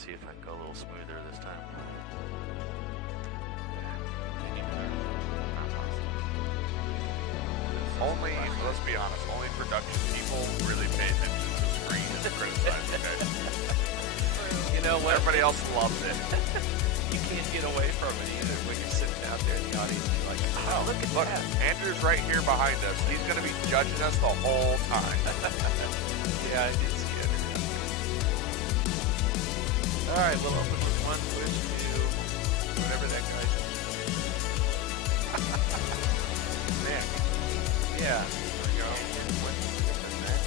see if I can go a little smoother this time. Only, let's be honest, only production people really pay attention to the screen and criticize, okay? You know what? Everybody else loves it. You can't get away from it either when you're sitting out there in the audience. You're like, oh, look at that. Andrew's right here behind us. He's going to be judging us the whole time. Yeah, I did see it. All right, we'll open with one, switch to whatever that guy is. Man. Yeah. There we go.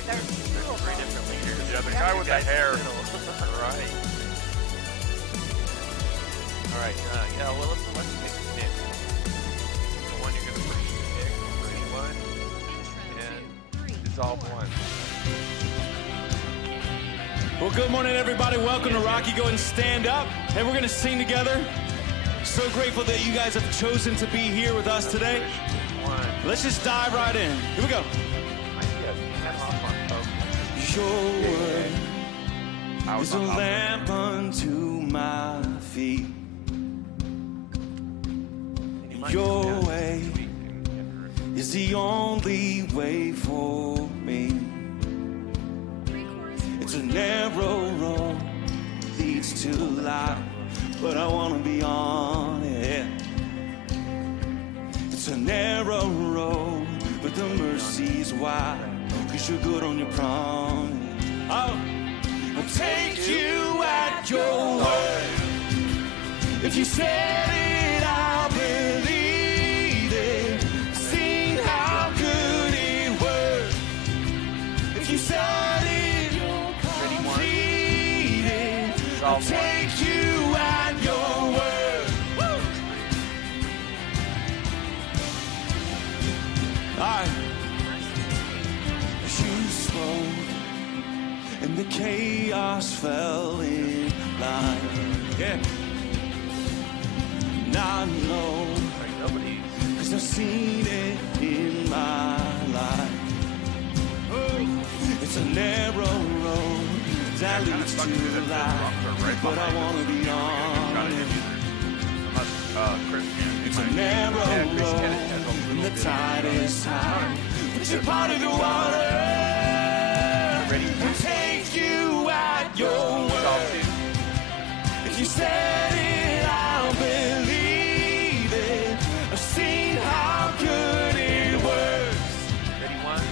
There's three different leaders. Yeah, the guy with the hair. Right. All right. Yeah. Well, let's pick Nick. The one you're gonna pick. Ready? One. And dissolve one. Well, good morning, everybody. Welcome to Rocky. Go ahead and stand up, and we're gonna sing together. So grateful that you guys have chosen to be here with us today. Let's just dive right in. Here we go. Your word is a lamp unto my feet. Your way is the only way for me. It's a narrow road, leads to life, but I wanna be on it. It's a narrow road, but the mercy's wide, 'cause you're good on your promise. I'll take you at your word. If you said it, I'll believe it. See how good it works. If you said it, you'll complete it. I'll take you at your word. Woo! All right. You spoke, and the chaos fell in line. Yeah. And I know, 'cause I've seen it in my life. It's a narrow road that leads to life, but I wanna be on it. It's a narrow road, and the tide is high, but you're part of the water. I'll take you at your word. If you said it, I'll believe it. I've seen how good it works.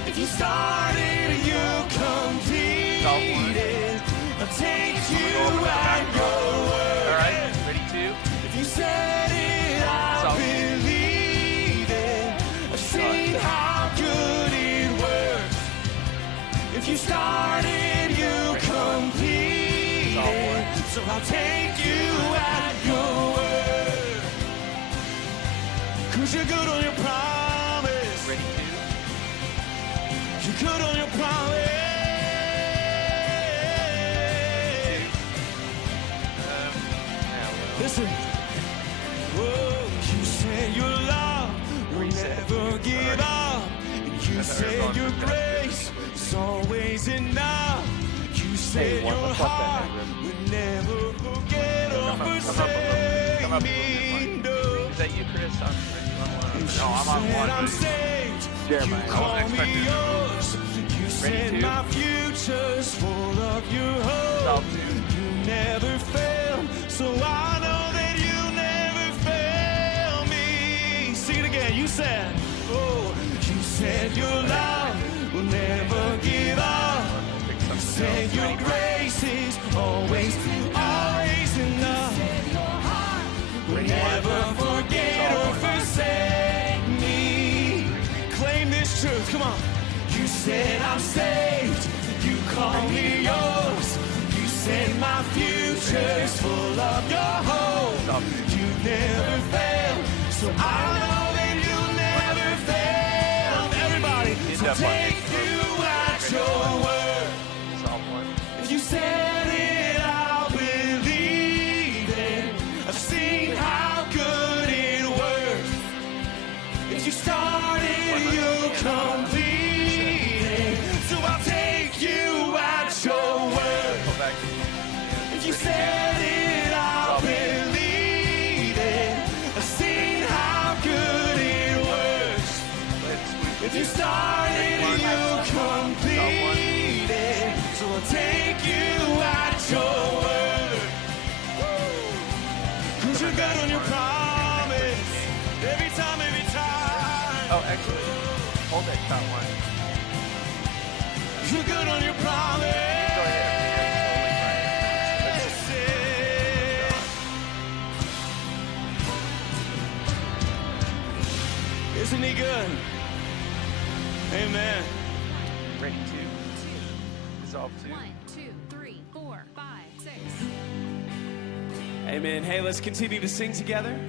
If you started, you complete it. I'll take you at your word. All right. Ready? Two. If you said it, I'll believe it. I've seen how good it works. If you started, you complete it. So I'll take you at your word. 'Cause you're good on your promise. Ready? Two. You're good on your promise. Listen. Oh, you said your love will never give up. You said your grace is always enough. You said your heart will never forget or forsake me. No. Is that you, Chris? No, I'm on one. I'm saved. You call me yours. You said my future's full of your hope. You never fail, so I know that you never fail me. Sing it again. You said, oh, you said your love will never give up. You said your grace is always, always enough. Will never forget or forsake me. Claim this truth, come on. You said I'm saved, you call me yours. You said my future's full of your hope. You never fail, so I know that you never fail. Everybody, so take you at your word. If you said it, I'll believe it. I've seen how good it works. If you started, you'll complete it. So I'll take you at your word. If you said that top one. You're good on your promise. Go ahead, Isn't he good? Amen. Ready, two. Dissolve two. 1, 2, 3, 4, 5, 6. Amen. Hey, let's continue to sing together.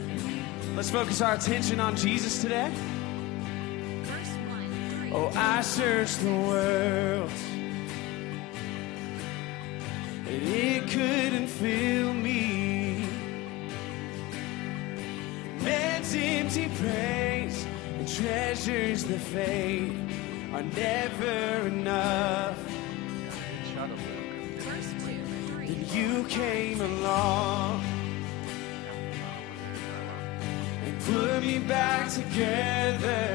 Let's focus our attention on Jesus today. Verse 1, 3. Oh, I searched the world, and it couldn't fill me. Man's empty praise and treasures that fade are never enough. Shot of Luke. Verse 2, 3. Then you came along and put me back together.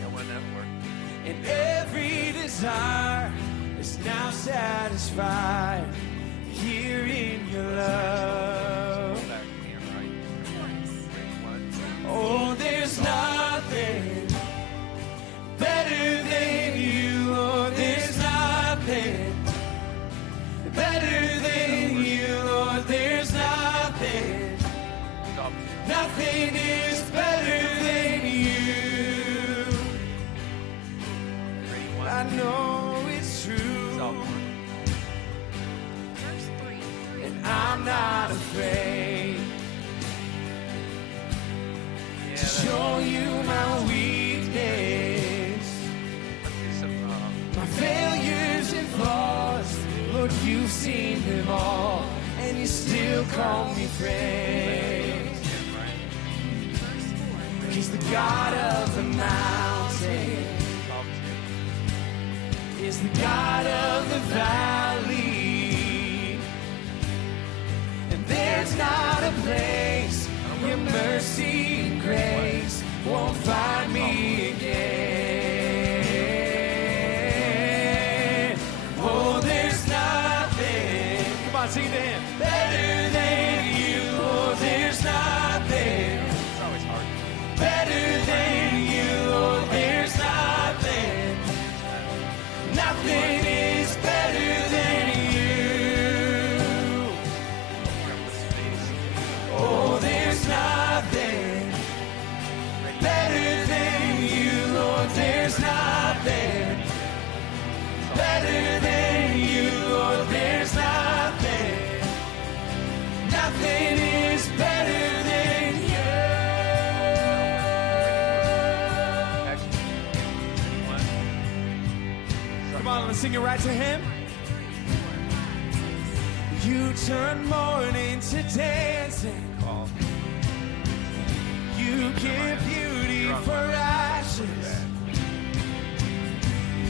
Yeah, when that worked. And every desire is now satisfied here in your love. Go back, me and right. Chorus. Ready, one. Oh, there's nothing better than you. Oh, there's nothing better than you. Oh, there's nothing. Dissolve two. Nothing is better than you. Ready, one. I know it's Dissolve true, one. Verse 3, 3. and I'm not afraid Yeah, to that's show you my weakness, let's do some my failures and flaws. Lord, you've seen them all, and you still call me friend. right. Verse 4. He's the God of the mountain, Dissolve two. is the God of the valley, and there's not a place where mercy and grace won't find me again. Oh, there's nothing, come on, sing it to him, better than you. Oh, there's nothing It's always hard. better than you. Oh, there's nothing. Nothing is better than you. Remember the space. Oh, there's nothing better than you. Oh, there's nothing better than you. Oh, there's nothing. Nothing is better than you. Actually, one. Come on, let's sing it right to him. You turn mourning to dancing. Call. You give beauty for ashes.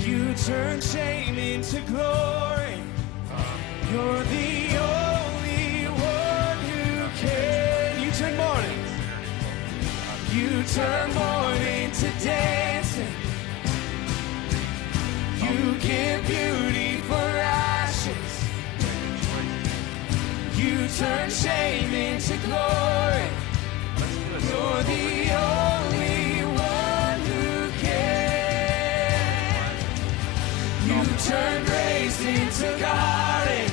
You turn shame into glory. You're the only one who can. You turn mourning. You turn mourning to dancing. You give beauty for ashes. You turn shame into glory. Let's do a You're the only one who can. You turn grace into gardens.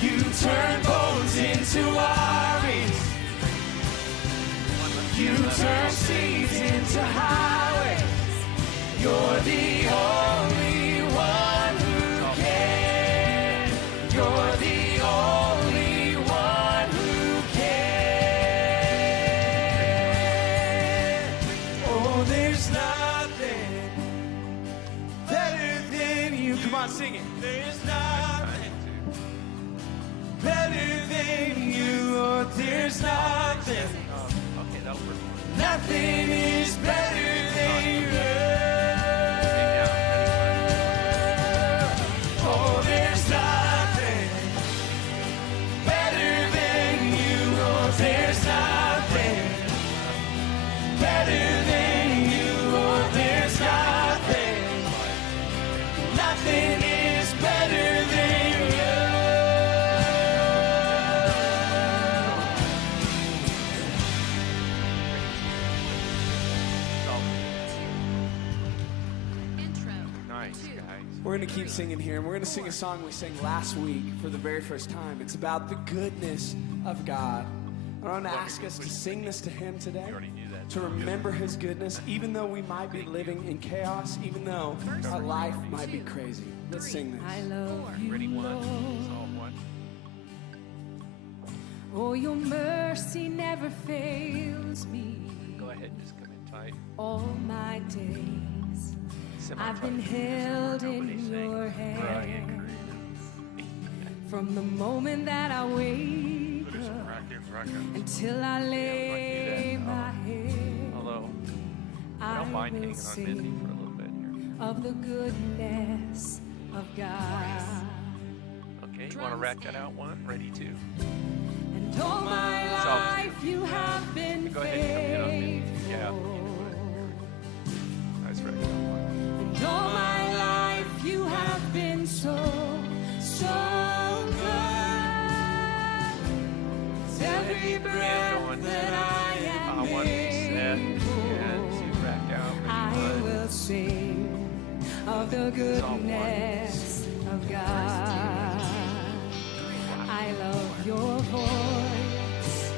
You turn bones into armies. You turn seas into highways. You're the only one who can. You're the only one who can. Oh, there's nothing better than you. Come on, sing it. There's nothing better than you. Oh, there's nothing. okay, that'll work. Nothing is better than you. Oh, there's nothing better than you. Oh, there's nothing better than you. Oh, there's nothing. Nothing is better than you. Nice, guys. We're going to keep singing here, and we're going to sing a song we sang last week for the very first time. It's about the goodness of God. I want to ask us to sing this to Him today, We already knew that. to remember His goodness, even though we might be living in chaos, even though our life might be crazy. Let's sing this. I love you, Ready, one. Lord. Psalm 1. Oh, your mercy never fails me. Go ahead, just come in tight. All my days, I've been Semi-tight. held Nobody in sing. your Right. hands. From the moment that I wake Look at some up raccoons, raccoons. until I lay my head, Although, I I don't mind will hanging on busy for a sing little bit here. of the goodness of God. Okay, you want to rack that out one? Ready, two. And all my It's all life you have been Go ahead and come in. faithful. Yeah, you do it. Nice rack out one. And all my life you have been so, so good. With every breath that I am one reset and able, two rack out. I Ready, one. will sing of the goodness of God. I love your voice.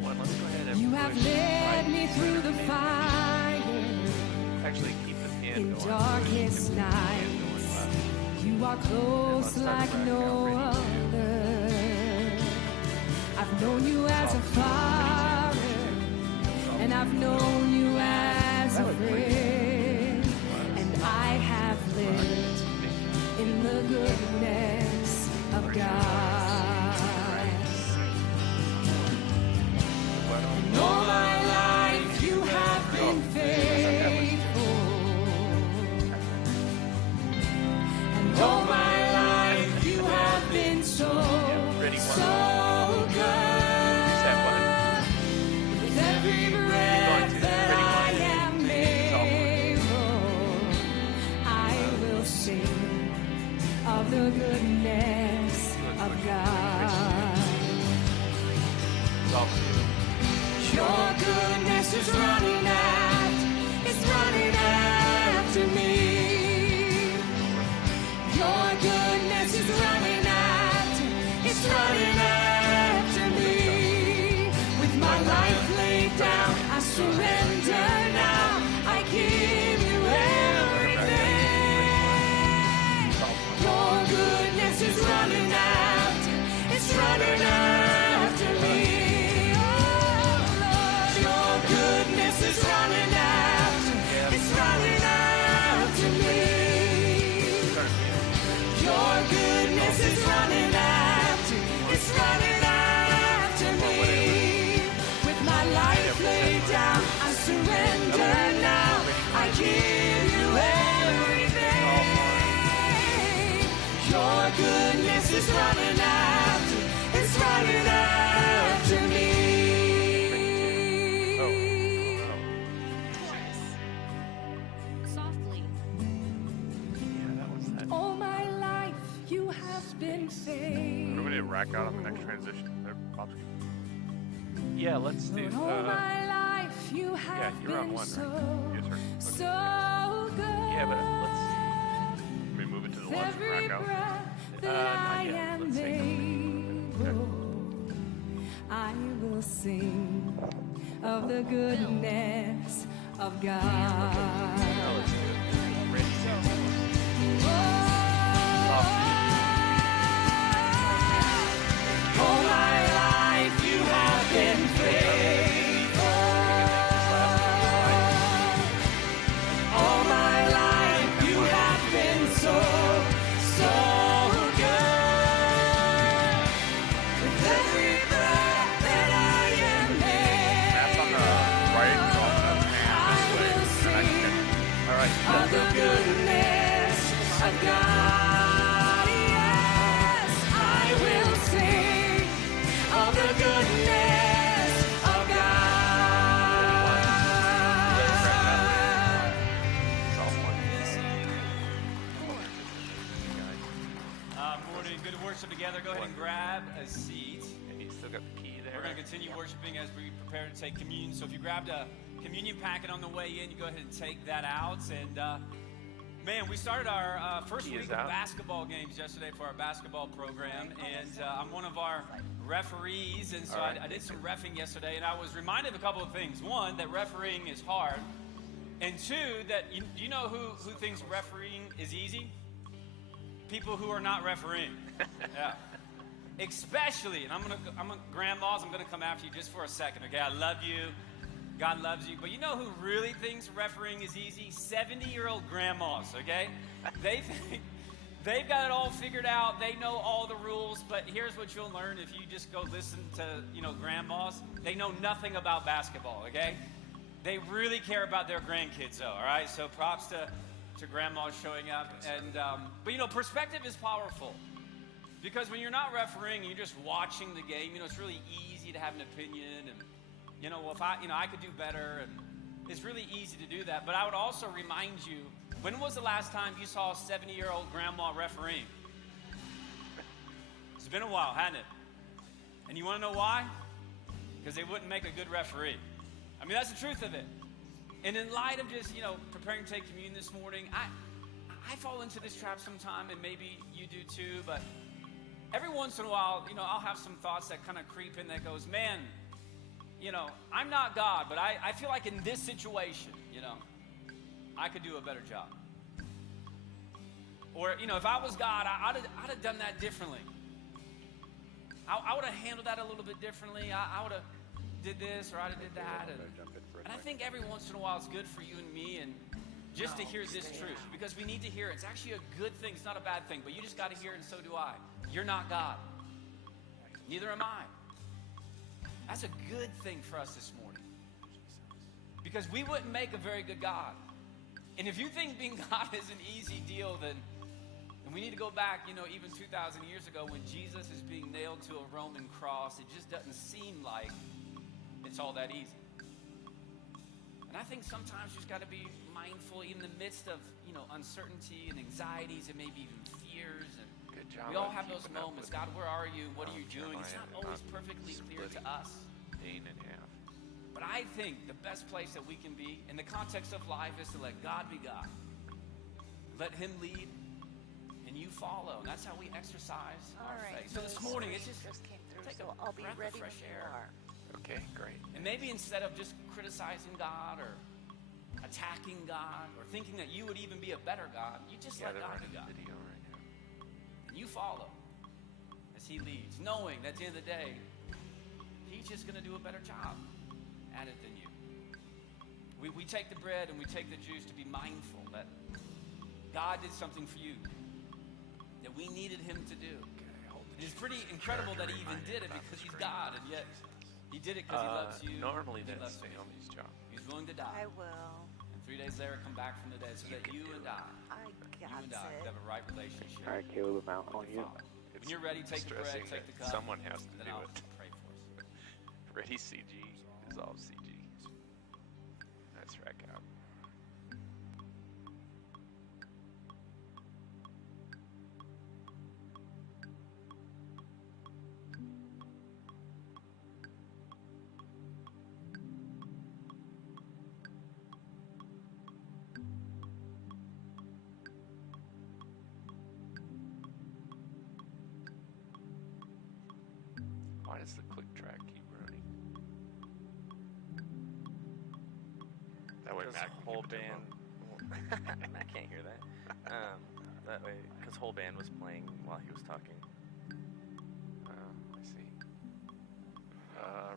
One, let's go ahead and You have push led right me through the there. fire Actually, keep the pan in going. darkest Keep the pan nights. going left. You are close Let's like start no rack out. other. I've known you as a father, and I've known you as a friend, and I have lived in the goodness of God. And all my life you have been faithful. And all my life you have been so, Ready, one. so Step good. one. With every breath that I am able, I will sing of the goodness of God. Psalm Your goodness is running after, it's running after me. Your goodness is running after, it's running after me. With my life laid down, I surrender now. I give you everything. Your goodness is running after, it's running after me. Oh Lord, your goodness is running after, it's running after me. Your goodness is running after, it's running after me. With my life laid down, I surrender now. I give you everything. Your goodness is running after, it's running after me. Softly. Yeah, that was that. All my life you have been faithful. Nobody rack out on the next transition. There, Bob's Yeah, let's do. Lord, all my life you have you're on been one, so, Yes, sir. so good. Yeah, but let's. Let me move it to the left and Every rack out. breath that not I yet. am Let's sing able, I will sing of the goodness of God. No, let's do it. Ready, two. All my life you have been faithful. All my life you have been so, so good. With every breath that I am That's on the right, so I'm gonna pan this way. And I can All right. of the goodness of God. Yes, I will sing of the goodness of God. Psalm 1. Morning, good to worship together. Go ahead and grab a seat. And you still got the key there. We're going to continue worshiping as we prepare to take communion. So if you grabbed a communion packet on the way in, you go ahead and take that out. And Man, we started our first He week is of out. basketball games yesterday for our basketball program, and I'm one of our referees, and so I did some reffing yesterday, and I was reminded of a couple of things. One, that refereeing is hard, and two, that you know who thinks refereeing is easy? People who are not refereeing. Yeah. Especially, and I'm gonna grandmas, I'm gonna come after you just for a second, okay? I love you. God loves you. But you know who really thinks refereeing is easy? 70-year-old grandmas, okay? They think they've got it all figured out. They know all the rules. But here's what you'll learn if you just go listen to, grandmas. They know nothing about basketball, okay? They really care about their grandkids, though, all right? So props to grandmas showing up. And but perspective is powerful. Because when you're not refereeing, you're just watching the game, it's really easy to have an opinion and if I could do better, and it's really easy to do that. But I would also remind you, when was the last time you saw a 70-year-old grandma refereeing? It's been a while, hasn't it? And you want to know why? Because they wouldn't make a good referee. I mean, that's the truth of it. And in light of just, preparing to take communion this morning, I fall into this trap sometime, and maybe you do too, but every once in a while, I'll have some thoughts that kind of creep in that goes, man, I'm not God, but I feel like in this situation, I could do a better job. Or, if I was God, I'd have done that differently. I would have handled that a little bit differently. I would have did this, or I'd have did that. And I think every once in a while it's good for you and me and just to hear this truth, because we need to hear it. It's actually a good thing. It's not a bad thing, but you just got to hear it, and so do I. You're not God. Neither am I. That's a good thing for us this morning, because we wouldn't make a very good God. And if you think being God is an easy deal, then we need to go back, even 2,000 years ago when Jesus is being nailed to a Roman cross. It just doesn't seem like it's all that easy. And I think sometimes you just got to be mindful in the midst of, uncertainty and anxieties and maybe even fears. And Good job. we all have those keeping up moments. with God, where are you? What are you doing? Jeremiah It's not and always not perfectly clear to splitting us. Pain in half. But I think the best place that we can be in the context of life is to let God be God. Let Him lead, and you follow. And that's how we exercise our faith. So this morning, it's just came through, take so a I'll be breath of ready fresh when you air. are. Okay, great. And maybe instead of just criticizing God or attacking God or thinking that you would even be a better God, you just let They're God running be God. video right now. And you follow as He leads, knowing that at the end of the day, He's just going to do a better job at it than you. We take the bread and we take the juice to be mindful that God did something for you that we needed Him to do. It's pretty incredible that He even did it because He's God, and yet He did it because He loves you. Normally He that's loves me. Naomi's job. He's willing to die. I will. And 3 days later, come back from the dead so that you and I I got could have it. a right relationship All right, Caleb, I'm out on with the you. Father. When you're ready, take the bread, Stressing take the that cup. someone has to and then do I'll it. pray for us. Ready CG is all CG. That's rack out. Why does the click track keep running? That way Because Mac can whole keep it band. I can't hear that. That way, because whole band was playing while he was talking. I see.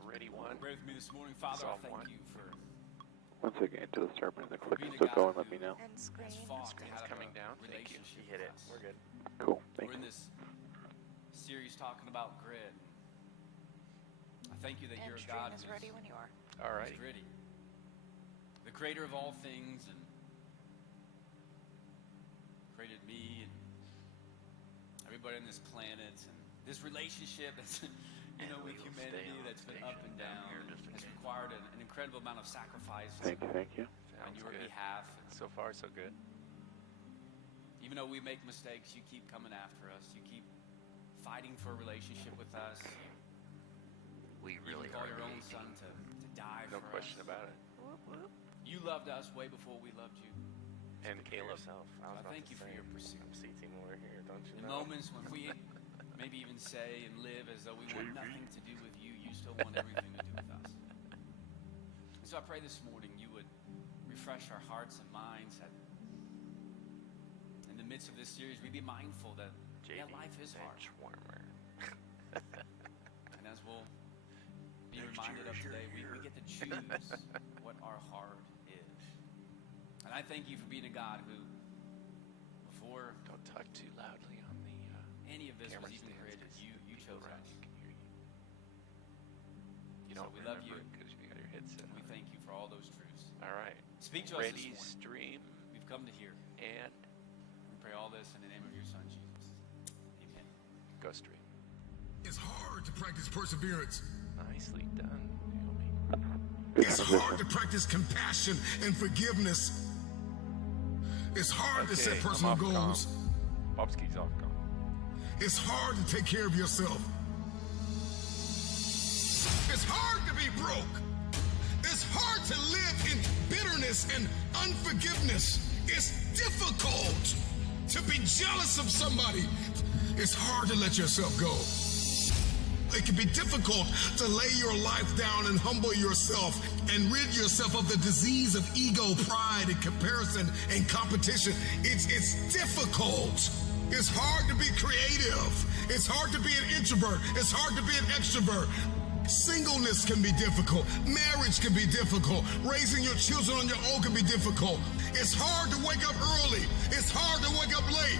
Ready one. Pray with me this morning, Father. I Psalm thank 1. you for Once I get into the sermon and the click being is a still God going, let who me know. And has screen. fought to Screen's have coming a down. Thank you. relationship He hit with it. us. We're good. Cool, thank We're in you. this series talking about grit. I thank you that And you're a stream God is who's ready when you are. All right. gritty, the creator of all things, and created me and everybody on this planet, and this relationship that's And with we will humanity stay on that's been up station and down down here just in has case. required an incredible amount of sacrifice Thank you. on Sounds your good. behalf. And So far, so good. even though we make mistakes, you keep coming after us. You keep fighting for a relationship with us. We You really call are your own unique. son to die No for question us. about it. Whoop, whoop. You loved us way before we loved you. And Caleb. yourself. I was about thank to you for say, your pursuit. I'm seating over here, don't you In know? moments when we maybe even say and live as though we want nothing to do with you, you still want everything to do with us. And so I pray this morning you would refresh our hearts and minds, that in the midst of this series, we be mindful that life is hard. Bench warmer. And as we'll be Next reminded year of is your today, we year. get to choose what our hard is. And I thank you for being a God who, before Don't talk too loudly on the any of this was camera even stands, created, 'cause you people chose around us. you can hear you. You So don't we love remember you. because you got your headset We on. thank you for all those truths. All right. Speak to us Ready, this morning. stream, We've come to hear. and We pray all this in the name of your Son, Jesus. Amen. go stream. It's hard to practice perseverance. Nicely done, Naomi. It's hard to practice compassion and forgiveness. It's hard to set I'm personal off goals. Bobski's off com. It's hard to take care of yourself. It's hard to be broke. It's hard to live in bitterness and unforgiveness. It's difficult to be jealous of somebody. It's hard to let yourself go. It can be difficult to lay your life down and humble yourself and rid yourself of the disease of ego, pride, and comparison and competition. It's difficult. It's hard to be creative. It's hard to be an introvert. It's hard to be an extrovert. Singleness can be difficult. Marriage can be difficult. Raising your children on your own can be difficult. It's hard to wake up early. It's hard to wake up late.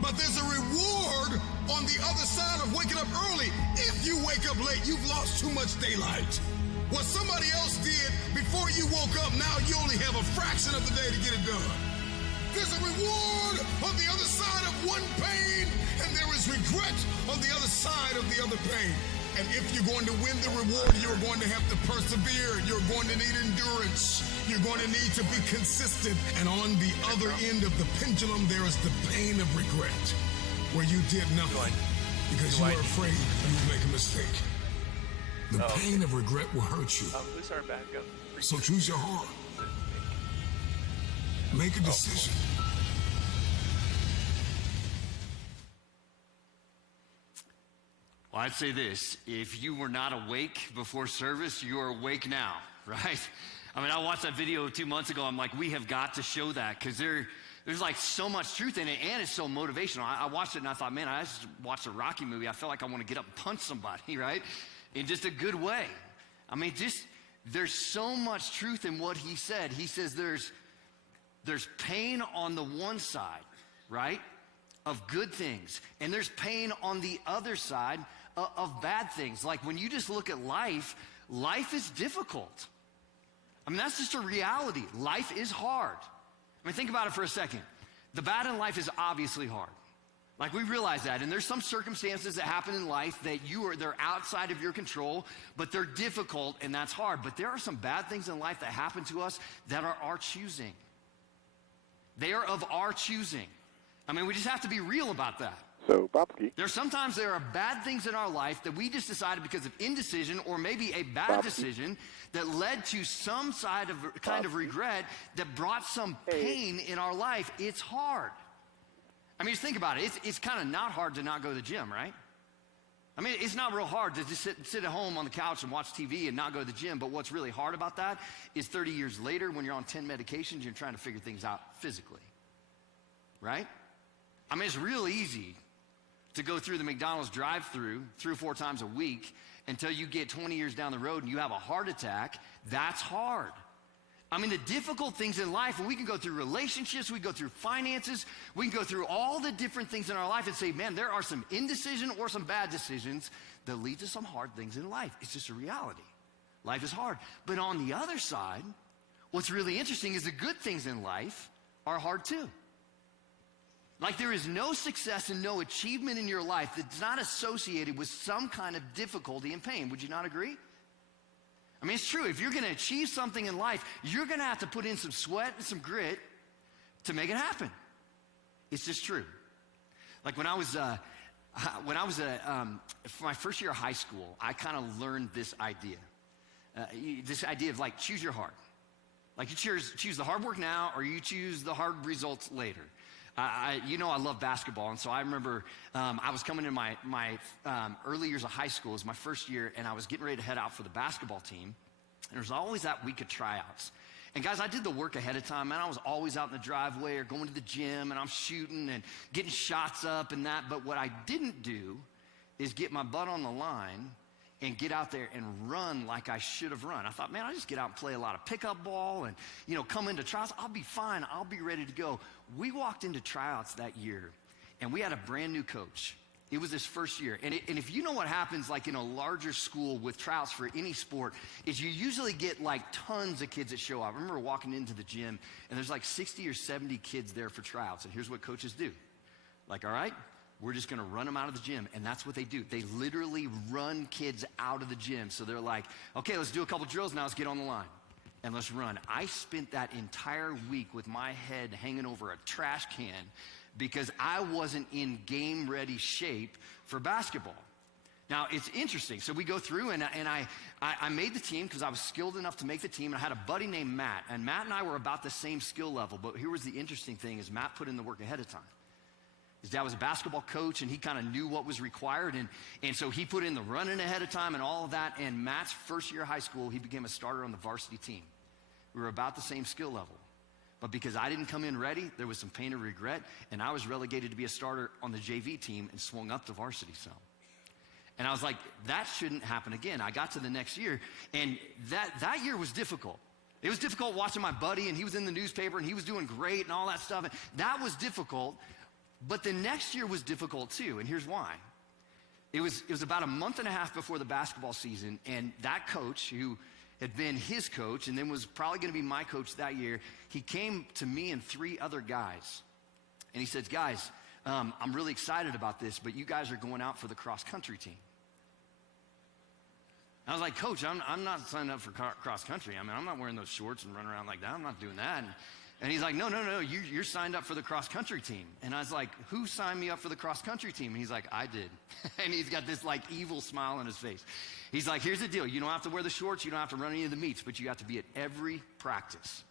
But there's a reward on the other side of waking up early. If you wake up late, you've lost too much daylight. What somebody else did before you woke up, now you only have a fraction of the day to get it done. There's a reward on the other side of one pain, and there is regret on the other side of the other pain. And if you're going to win the reward, you're going to have to persevere. You're going to need endurance. You're going to need to be consistent. And on the other end of the pendulum, there is the pain of regret, where you did nothing because you were afraid you would make a mistake. The pain of regret will hurt you. Who's our backup? So choose your heart. Make a decision. Well, I'd say this. If you were not awake before service, you are awake now, right? I mean, I watched that video 2 months ago. I'm like, we have got to show that because there's like so much truth in it, and it's so motivational. I watched it and I thought, man, I just watched a Rocky movie. I feel like I want to get up and punch somebody, right? In just a good way. I mean, there's so much truth in what he said. He says there's pain on the one side, right, of good things, and there's pain on the other side of bad things. Like when you just look at life, life is difficult. I mean, that's just a reality. Life is hard. I mean, think about it for a second. The bad in life is obviously hard. Like we realize that, and there's some circumstances that happen in life that they're outside of your control, but they're difficult and that's hard. But there are some bad things in life that happen to us that are our choosing. They are of our choosing. I mean, we just have to be real about that. So, Bobski. Sometimes there are bad things in our life that we just decided because of indecision or maybe a bad decision that led to some kind of regret that brought some pain in our life. It's hard. I mean, just think about it. It's kind of not hard to not go to the gym, right? I mean, it's not real hard to just sit at home on the couch and watch TV and not go to the gym. But what's really hard about that is 30 years later when you're on 10 medications, you're trying to figure things out physically, right? I mean, it's real easy to go through the McDonald's drive-thru 3 or 4 times a week until you get 20 years down the road and you have a heart attack. That's hard. I mean, the difficult things in life, and we can go through relationships, we can go through finances, we can go through all the different things in our life and say, man, there are some indecision or some bad decisions that lead to some hard things in life. It's just a reality. Life is hard. But on the other side, what's really interesting is the good things in life are hard too. Like there is no success and no achievement in your life that's not associated with some kind of difficulty and pain. Would you not agree? I mean, it's true. If you're going to achieve something in life, you're going to have to put in some sweat and some grit to make it happen. It's just true. Like when I was for my first year of high school, I kind of learned this idea of like choose your heart. Like you choose the hard work now, or you choose the hard results later. I love basketball, and so I remember I was coming in my early years of high school. It was my first year, and I was getting ready to head out for the basketball team. And there was always that week of tryouts. And guys, I did the work ahead of time, man. I was always out in the driveway or going to the gym, and I'm shooting and getting shots up and that. But what I didn't do is get my butt on the line and get out there and run like I should have run. I thought, man, I just get out and play a lot of pickup ball and, come into tryouts. I'll be fine. I'll be ready to go. We walked into tryouts that year, and we had a brand new coach. It was his first year. And if you know what happens like in a larger school with tryouts for any sport, is you usually get like tons of kids that show up. I remember walking into the gym, and there's like 60 or 70 kids there for tryouts. And here's what coaches do. Like, all right, we're just going to run them out of the gym. And that's what they do. They literally run kids out of the gym. So they're like, okay, let's do a couple drills now. Let's get on the line and let's run. I spent that entire week with my head hanging over a trash can because I wasn't in game-ready shape for basketball. Now, it's interesting. So we go through, and I made the team because I was skilled enough to make the team. And I had a buddy named Matt. And Matt and I were about the same skill level. But here was the interesting thing is Matt put in the work ahead of time. His dad was a basketball coach, and he kind of knew what was required. And so he put in the running ahead of time and all of that. And Matt's first year of high school, he became a starter on the varsity team. We were about the same skill level. But because I didn't come in ready, there was some pain and regret, and I was relegated to be a starter on the JV team and swung up to varsity some. And I was like, that shouldn't happen again. I got to the next year, and that year was difficult. It was difficult watching my buddy, and he was in the newspaper, and he was doing great and all that stuff. And that was difficult, but the next year was difficult too, and here's why. It was about a month and a half before the basketball season, and that coach who had been his coach and then was probably going to be my coach that year, he came to me and 3 other guys. And he said, guys, I'm really excited about this, but you guys are going out for the cross-country team. I was like, Coach, I'm not signing up for cross-country. I mean, I'm not wearing those shorts and running around like that. I'm not doing that. And he's like, no, you're signed up for the cross-country team. And I was like, who signed me up for the cross-country team? And he's like, I did. And he's got this like evil smile on his face. He's like, here's the deal. You don't have to wear the shorts. You don't have to run any of the meets, but you have to be at every practice.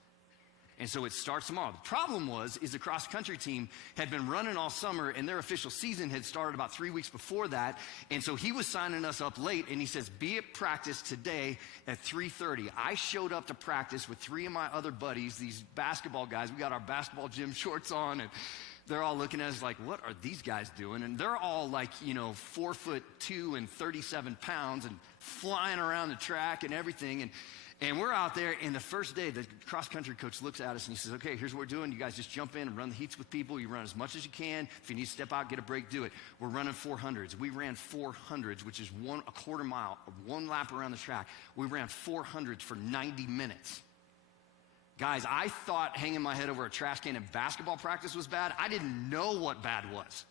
And so it starts tomorrow. The problem is the cross-country team had been running all summer, and their official season had started about 3 weeks before that. And so he was signing us up late, and he says, be at practice today at 3:30. I showed up to practice with 3 of my other buddies, these basketball guys. We got our basketball gym shorts on, and they're all looking at us like, what are these guys doing? And they're all like, 4'2" and 37 pounds and flying around the track and everything. And we're out there, and the first day, the cross-country coach looks at us, and he says, okay, here's what we're doing. You guys just jump in and run the heats with people. You run as much as you can. If you need to step out, get a break, do it. We're running 400s. We ran 400s, which is a quarter mile, 1 lap around the track. We ran 400s for 90 minutes. Guys, I thought hanging my head over a trash can in basketball practice was bad. I didn't know what bad was.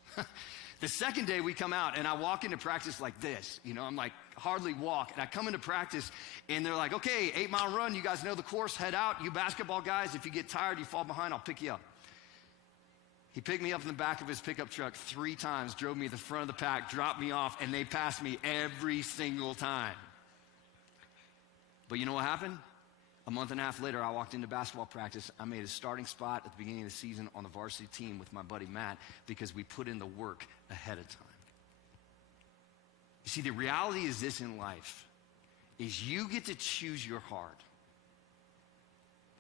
The second day we come out, and I walk into practice like this. I'm like, hardly walk. And I come into practice, and they're like, okay, 8-mile run. You guys know the course. Head out. You basketball guys, if you get tired, you fall behind, I'll pick you up. He picked me up in the back of his pickup truck 3 times, drove me to the front of the pack, dropped me off, and they passed me every single time. But you know what happened? A month and a half later, I walked into basketball practice. I made a starting spot at the beginning of the season on the varsity team with my buddy Matt because we put in the work ahead of time. You see, the reality is this in life, is you get to choose your hard.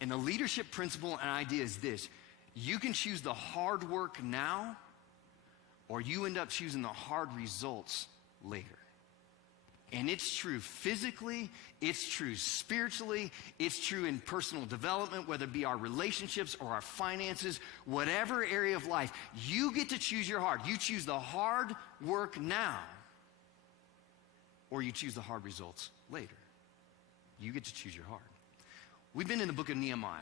And the leadership principle and idea is this: you can choose the hard work now, or you end up choosing the hard results later. And it's true physically, it's true spiritually, it's true in personal development, whether it be our relationships or our finances, whatever area of life. You get to choose your hard. You choose the hard work now, or you choose the hard results later. You get to choose your hard. We've been in the book of Nehemiah.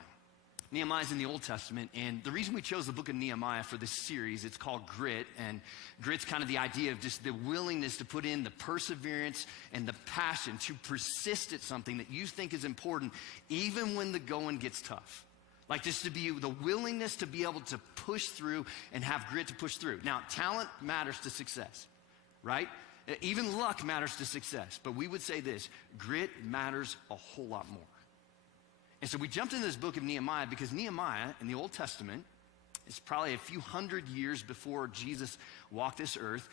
Nehemiah's in the Old Testament, and the reason we chose the book of Nehemiah for this series, it's called Grit, and grit's kind of the idea of just the willingness to put in the perseverance and the passion to persist at something that you think is important, even when the going gets tough. Like just to be the willingness to be able to push through and have grit to push through. Now, talent matters to success, right? Even luck matters to success, but we would say this: grit matters a whole lot more. And so we jumped into this book of Nehemiah because Nehemiah in the Old Testament is probably a few hundred years before Jesus walked this earth.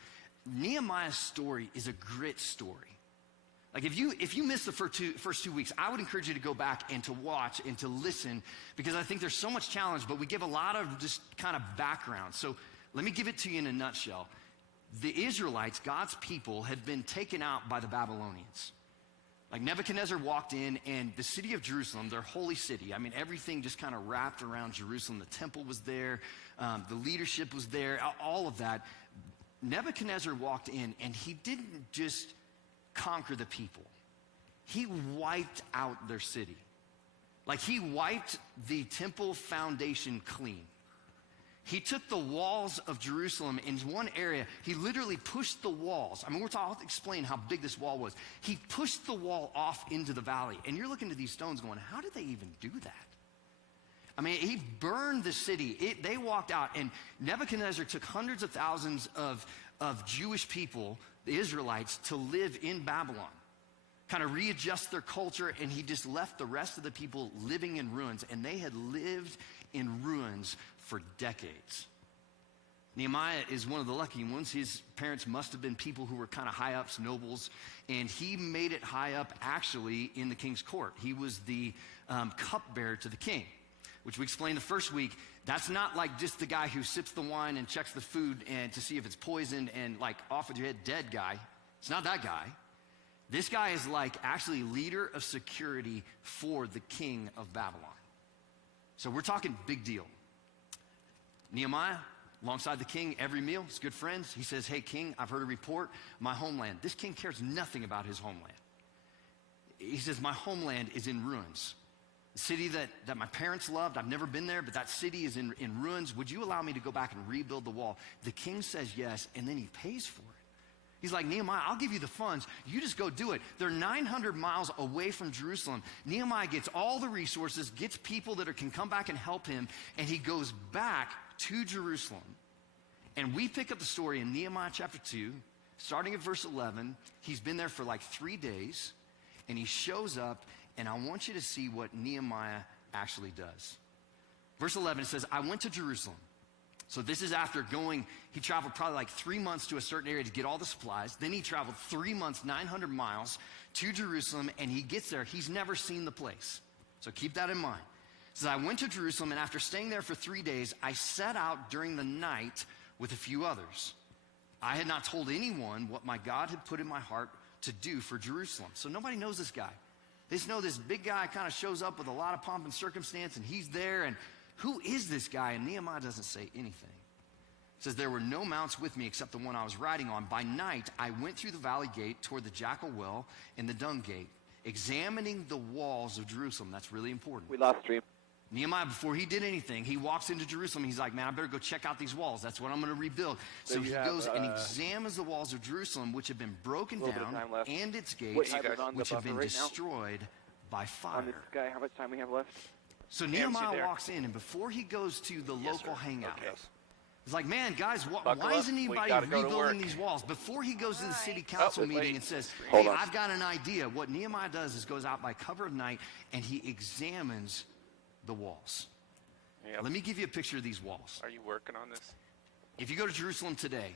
Nehemiah's story is a grit story. Like if you missed the first 2 weeks, I would encourage you to go back and to watch and to listen, because I think there's so much challenge, but we give a lot of just kind of background. So let me give it to you in a nutshell. The Israelites, God's people, had been taken out by the Babylonians. Like Nebuchadnezzar walked in, and the city of Jerusalem, their holy city, I mean, everything just kind of wrapped around Jerusalem. The temple was there, the leadership was there, all of that. Nebuchadnezzar walked in, and he didn't just conquer the people. He wiped out their city. Like he wiped the temple foundation clean. He took the walls of Jerusalem in one area. He literally pushed the walls. I mean, I'll explain how big this wall was. He pushed the wall off into the valley. And you're looking at these stones going, how did they even do that? I mean, he burned the city. They walked out, and Nebuchadnezzar took hundreds of thousands of Jewish people, the Israelites, to live in Babylon, kind of readjust their culture, and he just left the rest of the people living in ruins, and they had lived in ruins for decades. Nehemiah is one of the lucky ones. His parents must have been people who were kind of high ups, nobles, and he made it high up actually in the king's court. He was the cupbearer to the king, which we explained the first week. That's not like just the guy who sips the wine and checks the food and to see if it's poisoned and like off with your head dead guy. It's not that guy. This guy is like actually leader of security for the king of Babylon. So we're talking big deal. Nehemiah, alongside the king, every meal, he's good friends. He says, hey, king, I've heard a report, my homeland. This king cares nothing about his homeland. He says, my homeland is in ruins. The city that my parents loved, I've never been there, but that city is in ruins. Would you allow me to go back and rebuild the wall? The king says yes, and then he pays for it. He's like, Nehemiah, I'll give you the funds. You just go do it. They're 900 miles away from Jerusalem. Nehemiah gets all the resources, gets people that can come back and help him, and he goes back to Jerusalem. And we pick up the story in Nehemiah chapter 2, starting at verse 11. He's been there for like 3 days, and he shows up, and I want you to see what Nehemiah actually does. Verse 11 says, I went to Jerusalem. So this is after he traveled probably like 3 months to a certain area to get all the supplies. Then he traveled 3 months, 900 miles to Jerusalem, and he gets there. He's never seen the place. So keep that in mind. It says, I went to Jerusalem, and after staying there for 3 days, I set out during the night with a few others. I had not told anyone what my God had put in my heart to do for Jerusalem. So nobody knows this guy. They just know this big guy kind of shows up with a lot of pomp and circumstance, and he's there, and who is this guy? And Nehemiah doesn't say anything. It says, there were no mounts with me except the one I was riding on. By night, I went through the valley gate toward the jackal well and the dung gate, examining the walls of Jerusalem. That's really important. We lost stream. Nehemiah, before he did anything, he walks into Jerusalem. He's like, man, I better go check out these walls. That's what I'm going to rebuild. So he goes and examines the walls of Jerusalem, which have been broken down, and its gates, which have been destroyed by fire. On this guy, how much time we have left? So Nehemiah walks in, and before he goes to the local hangout, he's like, man, guys, why isn't anybody rebuilding these walls? Before he goes to the city council meeting and says, hey, I've got an idea. What Nehemiah does is goes out by cover of night, and he examines the walls. Let me give you a picture of these walls. Are you working on this? If you go to Jerusalem today,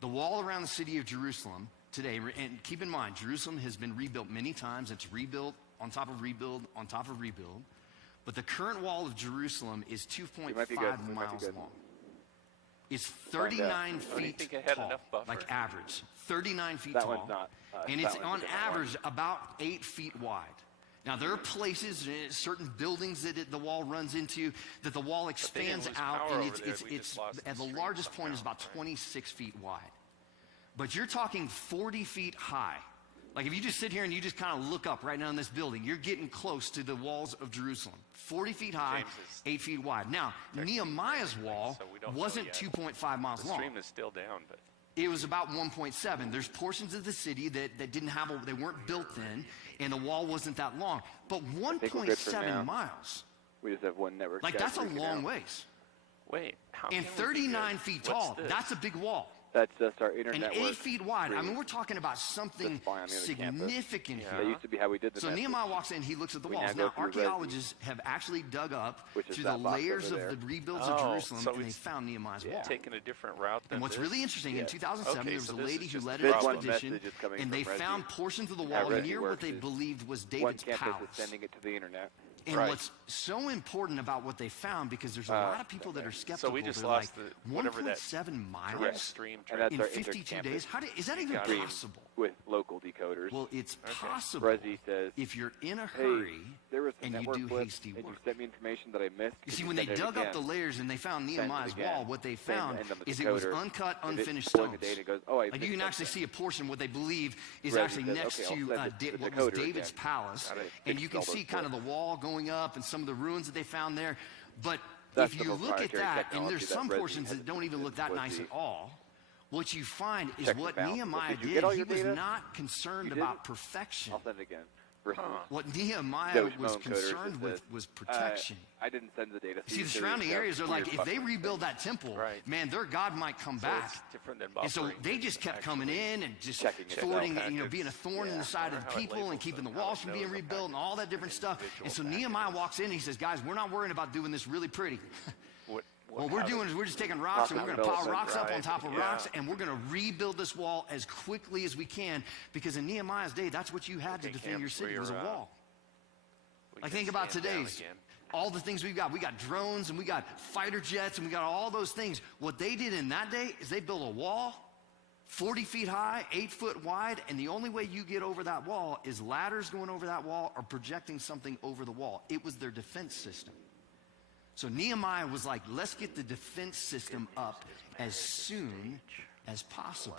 the wall around the city of Jerusalem today, and keep in mind, Jerusalem has been rebuilt many times. It's rebuilt on top of rebuild on top of rebuild. But the current wall of Jerusalem is 2.5 miles long. It's 39 feet tall, like average. 39 feet tall. And it's on average about 8 feet wide. Now, there are places, certain buildings that the wall runs into, that the wall expands out, and it's at the largest point is about 26 feet wide. But you're talking 40 feet high. Like if you just sit here and you just kind of look up right now in this building, you're getting close to the walls of Jerusalem. 40 feet high, 8 feet wide. Now, Nehemiah's wall wasn't 2.5 miles long. The stream is still down, but it was about 1.7. There's portions of the city that didn't have, they weren't built then, and the wall wasn't that long. But 1.7 miles. We just have one network. Like that's a long ways. wait, how and 39 feet tall, that's a big wall. That's just our And internet 8 work. feet wide. I mean, we're talking about something Just fine on the other campus. significant That here. used to be how we did the So message. Nehemiah walks in, he looks at the We walls. now Now, go through archaeologists have actually dug up which is through the that box layers over of there. the rebuilds of Oh, Jerusalem, so and they it's found Nehemiah's wall. Taking a different route than And what's this? really interesting, in Yes. 2007, Okay, there was so a this lady is who just led the an problem. expedition, Message is coming and from they Resi. found portions of the How wall Resi near what works they is believed was One David's campus palace. is sending it to the internet. And Right. what's so important about what they found, because there's a lot of people that are skeptical. So we just They're lost like, the- whatever that 1.7 miles direct stream And that's in our 52 inter-campus days? Is that even stream possible? with local decoders. Well, it's possible Resi says, if you're in a hey, hurry there was some and you network do blitz, hasty and you work. sent me information that I missed. You Could see, when they send it dug up the again? layers and they found Send it Nehemiah's again. wall, what they Send found it on the is it was decoder. uncut, If it unfinished pulls the stones. data, it goes, oh, I Like you missed can actually something. see a portion what they believe is Resi actually says, next okay, I'll to send it to the what was decoder David's again. palace, Got it. and you Fixed can all see those kind of the bits. wall going up and some of the ruins that they found there. But That's if the you look at proprietary that, and technology there's that some Resi portions has that don't even look that was nice the- at all, what you find is Check the what balance. Nehemiah Did you did. get all He your was data? not concerned You about didn't? perfection. I'll send it again. Versus What Nehemiah Doge was Moan coders concerned that with says, was protection. I didn't send the data. See, the so surrounding you have areas are like, weird if they buffering rebuild things. that temple, Right. man, their God might come So back. it's different than And so buffering they than just kept coming actually in and just checking it thwarting, out. you know, being a thorn in Yeah. the side I of wonder the how it people and labels keeping the them, how walls it from being knows the rebuilt and package, all that different stuff. individual And so package. Nehemiah walks in and he says, guys, we're not worrying about doing this really pretty. What we're how doing does- is we're just taking rocks and we're going to pile Development, rocks up on right, top of yeah. rocks, and we're going to rebuild this wall as quickly as we can, because in Nehemiah's day, that's what you had to Okay, defend your camps where city was a you're, wall. we Like can think about stand down today's, again. all the things we've got. We got drones and we got fighter jets and we got all those things. What they did in that day is they built a wall 40 feet high, 8 foot wide, and the only way you get over that wall is ladders going over that wall or projecting something over the wall. It was their defense system. So Nehemiah was like, let's get the defense system up as soon as possible.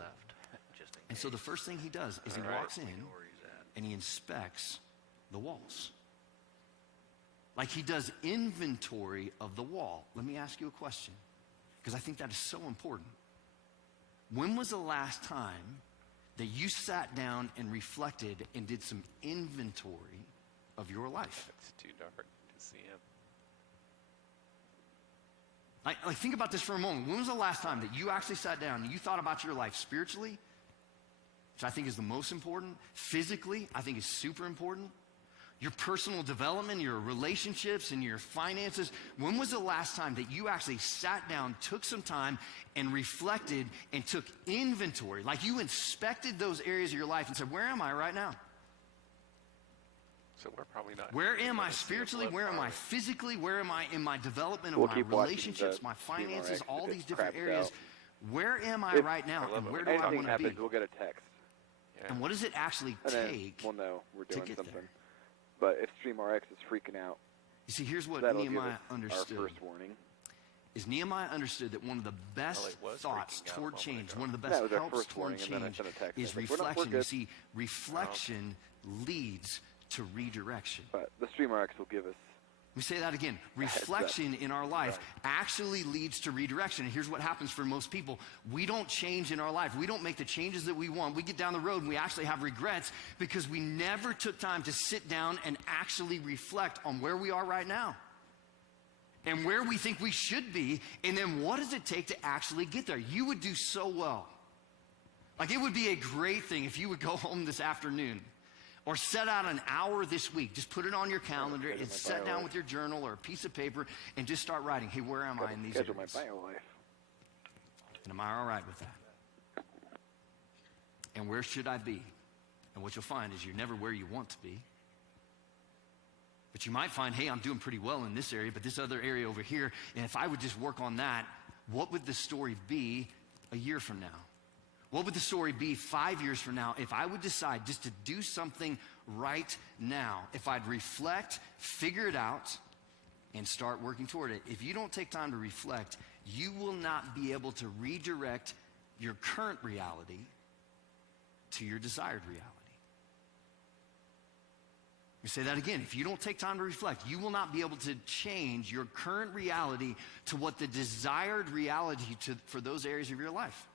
And so the first thing he does is he walks in and he inspects the walls. Like he does inventory of the wall. Let me ask you a question, because I think that is so important. When was the last time that you sat down and reflected and did some inventory of your life? It's too dark to see him. Like think about this for a moment. When was the last time that you actually sat down and you thought about your life spiritually, which I think is the most important, physically, I think is super important, your personal development, your relationships, and your finances? When was the last time that you actually sat down, took some time, and reflected and took inventory? Like you inspected those areas of your life and said, where am I right now? So we're probably not. Where am I gonna see a spiritually? blood Where am I army. physically? Where am I in my development of We'll my keep watching relationships, the my finances, TMRX all if it these different craps areas? out. Where am I If- right now, I love and it where when do I Anything want to happens, be? we'll get a text. Yeah. And what does it actually And then take we'll know we're to doing get something. there? But if StreamRx is freaking out, You see, here's what that'll give Nehemiah us understood. our first warning. Is Nehemiah understood that one of the best Well, it was thoughts freaking out a toward moment change, ago. one of the That best was our helps first toward warning, and then I change sent a text. is I was like, we're reflection. good. You see, reflection leads to redirection. But the StreamRx will give us. Let me say that again. up. Reflection in our life actually leads to redirection. And here's what happens for most people. We don't change in our life. We don't make the changes that we want. We get down the road and we actually have regrets because we never took time to sit down and actually reflect on where we are right now and where we think we should be, and then what does it take to actually get there? You would do so well. Like it would be a great thing if you would go home this afternoon or set out an hour this week. Just put it on your calendar and sit down with your journal or a piece of paper and just start writing, hey, where am I in these Schedule my areas? bio life. And am I all right with that? And where should I be? And what you'll find is you're never where you want to be. But you might find, hey, I'm doing pretty well in this area, but this other area over here, and if I would just work on that, what would the story be a year from now? What would the story be 5 years from now if I would decide just to do something right now? If I'd reflect, figure it out, and start working toward it. If you don't take time to reflect, you will not be able to redirect your current reality to your desired reality. Let me say that again. If you don't take time to reflect, you will not be able to change your current reality to what the desired reality for those areas of your life.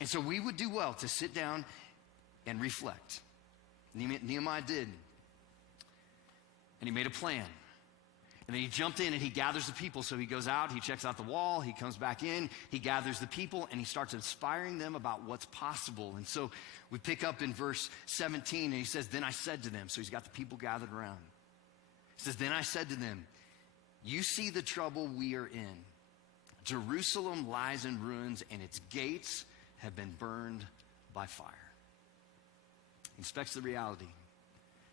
And so we would do well to sit down and reflect. Nehemiah did. And he made a plan. And then he jumped in and he gathers the people. So he goes out, he checks out the wall, he comes back in, he gathers the people, and he starts inspiring them about what's possible. And so we pick up in verse 17, and he says, then I said to them, so he's got the people gathered around. He says, then I said to them, you see the trouble we are in. Jerusalem lies in ruins, and its gates have been burned by fire. He inspects the reality.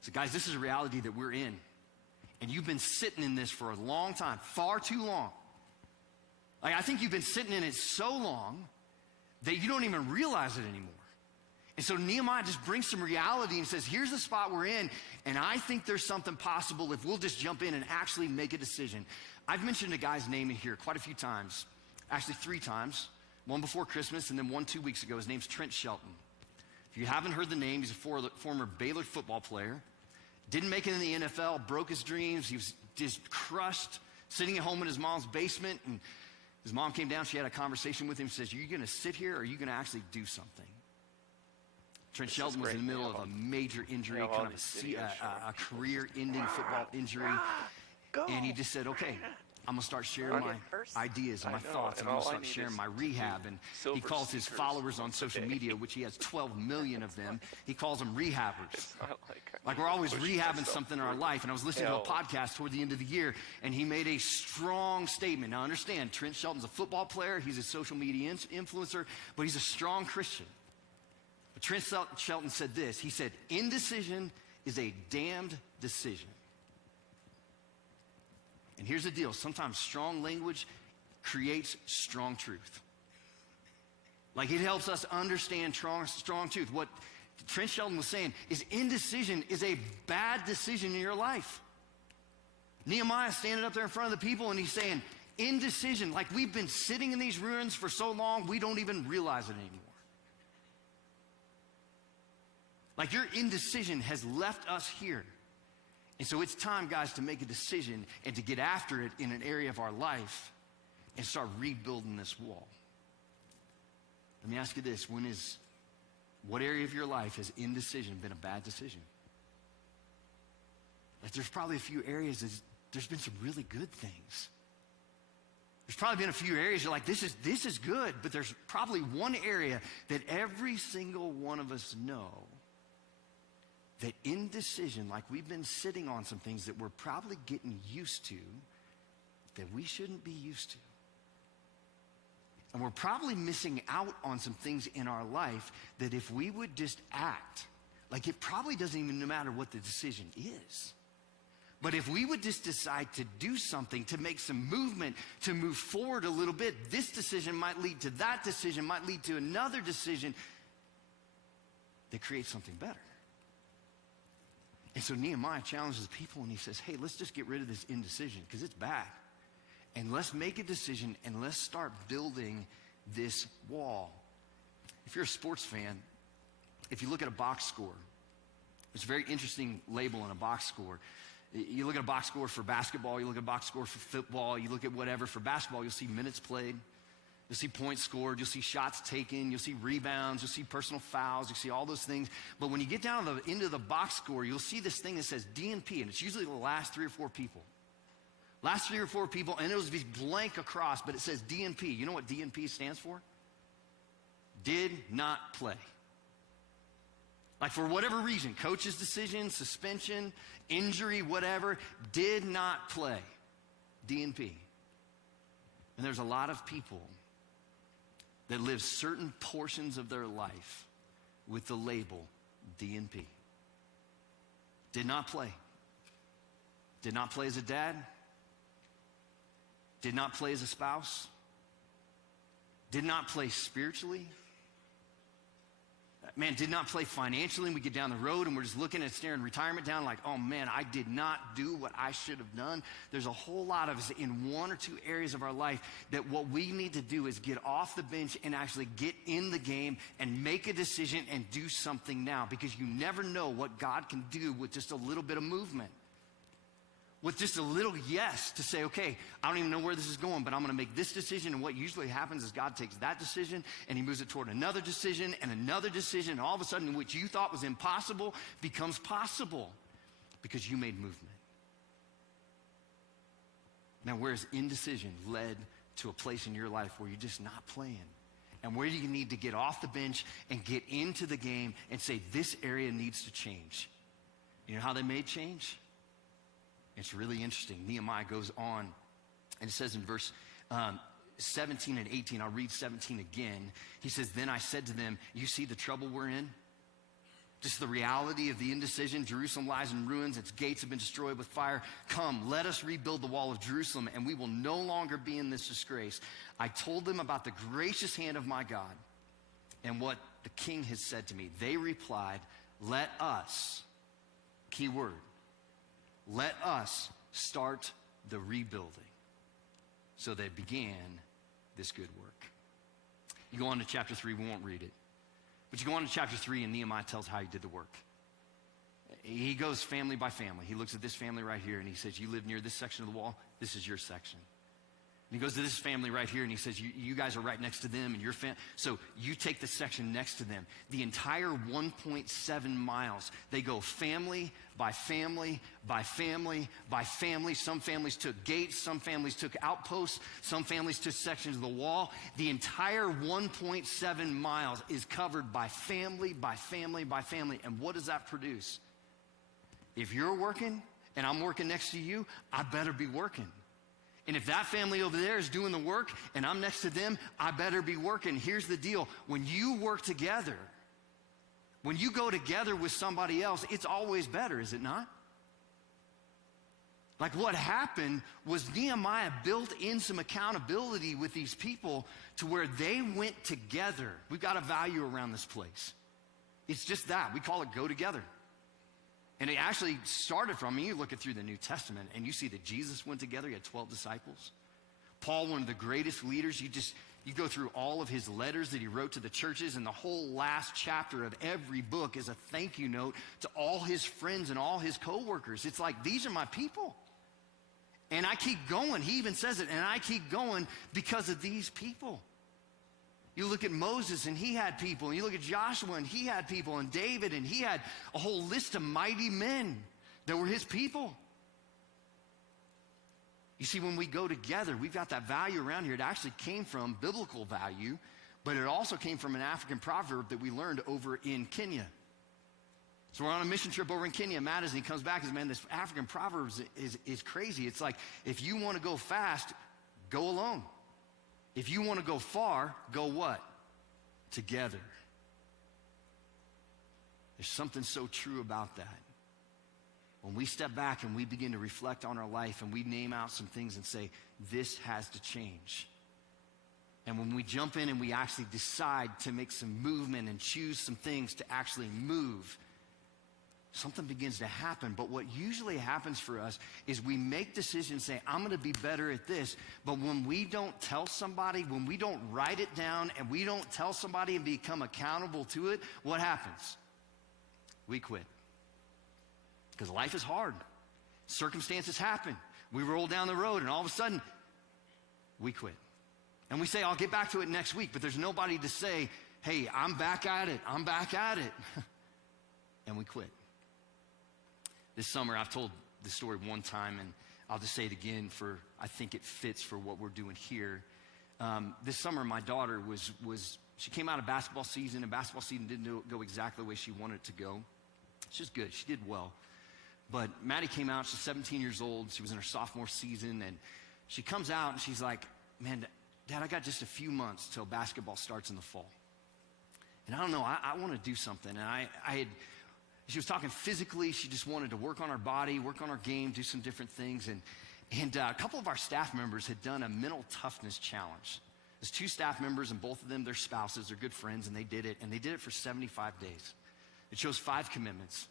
So guys, this is a reality that we're in. And you've been sitting in this for a long time, far too long. Like, I think you've been sitting in it so long that you don't even realize it anymore. And so Nehemiah just brings some reality and says, here's the spot we're in, and I think there's something possible if we'll just jump in and actually make a decision. I've mentioned a guy's name in here quite a few times, actually 3 times, one before Christmas and then one 2 weeks ago. His name's Trent Shelton. If you haven't heard the name, he's a former Baylor football player. Didn't make it in the NFL, broke his dreams. He was just crushed, sitting at home in his mom's basement. And his mom came down, she had a conversation with him. She says, are you going to sit here or are you going to actually do something? Trent Shelton was in the middle of a major injury, kind of a career-ending football injury. And he just said, okay, I'm going to start sharing my ideas and my thoughts, and I'm going to start sharing my rehab. And he calls his followers on social media, which he has 12 million of them, he calls them rehabbers. Like we're always rehabbing something in our life. And I was listening to a podcast toward the end of the year, and he made a strong statement. Now understand, Trent Shelton's a football player, he's a social media influencer, but he's a strong Christian. But Trent Shelton said this, he said, indecision is a damned decision. And here's the deal, sometimes strong language creates strong truth. Like it helps us understand strong truth. What Trent Shelton was saying is indecision is a bad decision in your life. Nehemiah standing up there in front of the people and he's saying, indecision, like we've been sitting in these ruins for so long, we don't even realize it anymore. Like your indecision has left us here. And so it's time, guys, to make a decision and to get after it in an area of our life and start rebuilding this wall. Let me ask you this. What area of your life has indecision been a bad decision? Like there's probably a few areas there's been some really good things. There's probably been a few areas you're like, this is good, but there's probably one area that every single one of us know that indecision, like we've been sitting on some things that we're probably getting used to that we shouldn't be used to. And we're probably missing out on some things in our life that if we would just act, like it probably doesn't even matter what the decision is. But if we would just decide to do something, to make some movement, to move forward a little bit, this decision might lead to that decision, might lead to another decision that creates something better. And so Nehemiah challenges people and he says, hey, let's just get rid of this indecision because it's bad. And let's make a decision and let's start building this wall. If you're a sports fan, if you look at a box score, it's a very interesting label in a box score. You look at a box score for basketball, you look at a box score for football, you look at whatever. For basketball, you'll see minutes played. You'll see points scored, you'll see shots taken, you'll see rebounds, you'll see personal fouls, you'll see all those things. But when you get down to the end of the box score, you'll see this thing that says DNP, and it's usually the last 3 or 4 people. Last 3 or 4 people, and it'll be blank across, but it says DNP. You know what DNP stands for? Did not play. Like for whatever reason, coach's decision, suspension, injury, whatever, did not play. DNP. And there's a lot of people that live certain portions of their life with the label DNP. Did not play. Did not play as a dad. Did not play as a spouse. Did not play spiritually. Man, did not play financially. And we get down the road and we're just looking at staring retirement down like, oh man, I did not do what I should have done. There's a whole lot of us in 1 or 2 areas of our life that what we need to do is get off the bench and actually get in the game and make a decision and do something now, because you never know what God can do with just a little bit of movement. With just a little yes to say, okay, I don't even know where this is going, but I'm going to make this decision. And what usually happens is God takes that decision and he moves it toward another decision and another decision. And all of a sudden, what you thought was impossible becomes possible because you made movement. Now, where's indecision led to a place in your life where you're just not playing? And where you need to get off the bench and get into the game and say, this area needs to change. You know how they made change? It's really interesting. Nehemiah goes on, and it says in verse 17 and 18, I'll read 17 again. He says, then I said to them, you see the trouble we're in? Just the reality of the indecision. Jerusalem lies in ruins. Its gates have been destroyed with fire. Come, let us rebuild the wall of Jerusalem, and we will no longer be in this disgrace. I told them about the gracious hand of my God and what the king has said to me. They replied, let us, key word, let us start the rebuilding. So they began this good work. You go on to chapter 3, we won't read it. But you go on to chapter 3, and Nehemiah tells how he did the work. He goes family by family. He looks at this family right here, and he says, you live near this section of the wall, this is your section. And he goes to this family right here, and he says, you guys are right next to them, and your so you take the section next to them. The entire 1.7 miles, they go family by family by family by family. Some families took gates, some families took outposts, some families took sections of the wall. The entire 1.7 miles is covered by family by family by family. And what does that produce? If you're working, and I'm working next to you, I better be working. And if that family over there is doing the work and I'm next to them, I better be working. Here's the deal. When you work together, when you go together with somebody else, it's always better, is it not? Like what happened was Nehemiah built in some accountability with these people to where they went together. We've got a value around this place. It's just that. We call it go together. And it actually started from, you look at through the New Testament and you see that Jesus went together. He had 12 disciples. Paul, one of the greatest leaders, you go through all of his letters that he wrote to the churches, and the whole last chapter of every book is a thank you note to all his friends and all his co-workers. It's like, these are my people. And I keep going. He even says it, and I keep going because of these people. You look at Moses, and he had people. And you look at Joshua, and he had people. And David, and he had a whole list of mighty men that were his people. You see, when we go together, we've got that value around here. It actually came from biblical value, but it also came from an African proverb that we learned over in Kenya. So we're on a mission trip over in Kenya. Matt, as he comes back, says, man, this African proverb is crazy. It's like, if you want to go fast, go alone. If you want to go far, go what? Together. There's something so true about that. When we step back and we begin to reflect on our life and we name out some things and say, this has to change. And when we jump in and we actually decide to make some movement and choose some things to actually move, something begins to happen. But what usually happens for us is we make decisions, say, I'm going to be better at this. But when we don't tell somebody, when we don't write it down and we don't tell somebody and become accountable to it, what happens? We quit. Because life is hard. Circumstances happen. We roll down the road and all of a sudden, we quit. And we say, I'll get back to it next week. But there's nobody to say, hey, I'm back at it. I'm back at it. And we quit. This summer, I've told this story one time, and I'll just say it again I think it fits for what we're doing here. This summer, my daughter she came out of basketball season, and basketball season didn't go exactly the way she wanted it to go. She's good. She did well. But Maddie came out. She's 17 years old. She was in her sophomore season, and she comes out, and she's like, man, Dad, I got just a few months till basketball starts in the fall. And I don't know, I want to do something. And she was talking physically. She just wanted to work on her body, work on her game, do some different things. And a couple of our staff members had done a mental toughness challenge. There's 2 staff members, and both of them, their spouses, they're good friends, and they did it. And they did it for 75 days. It chose 5 commitments.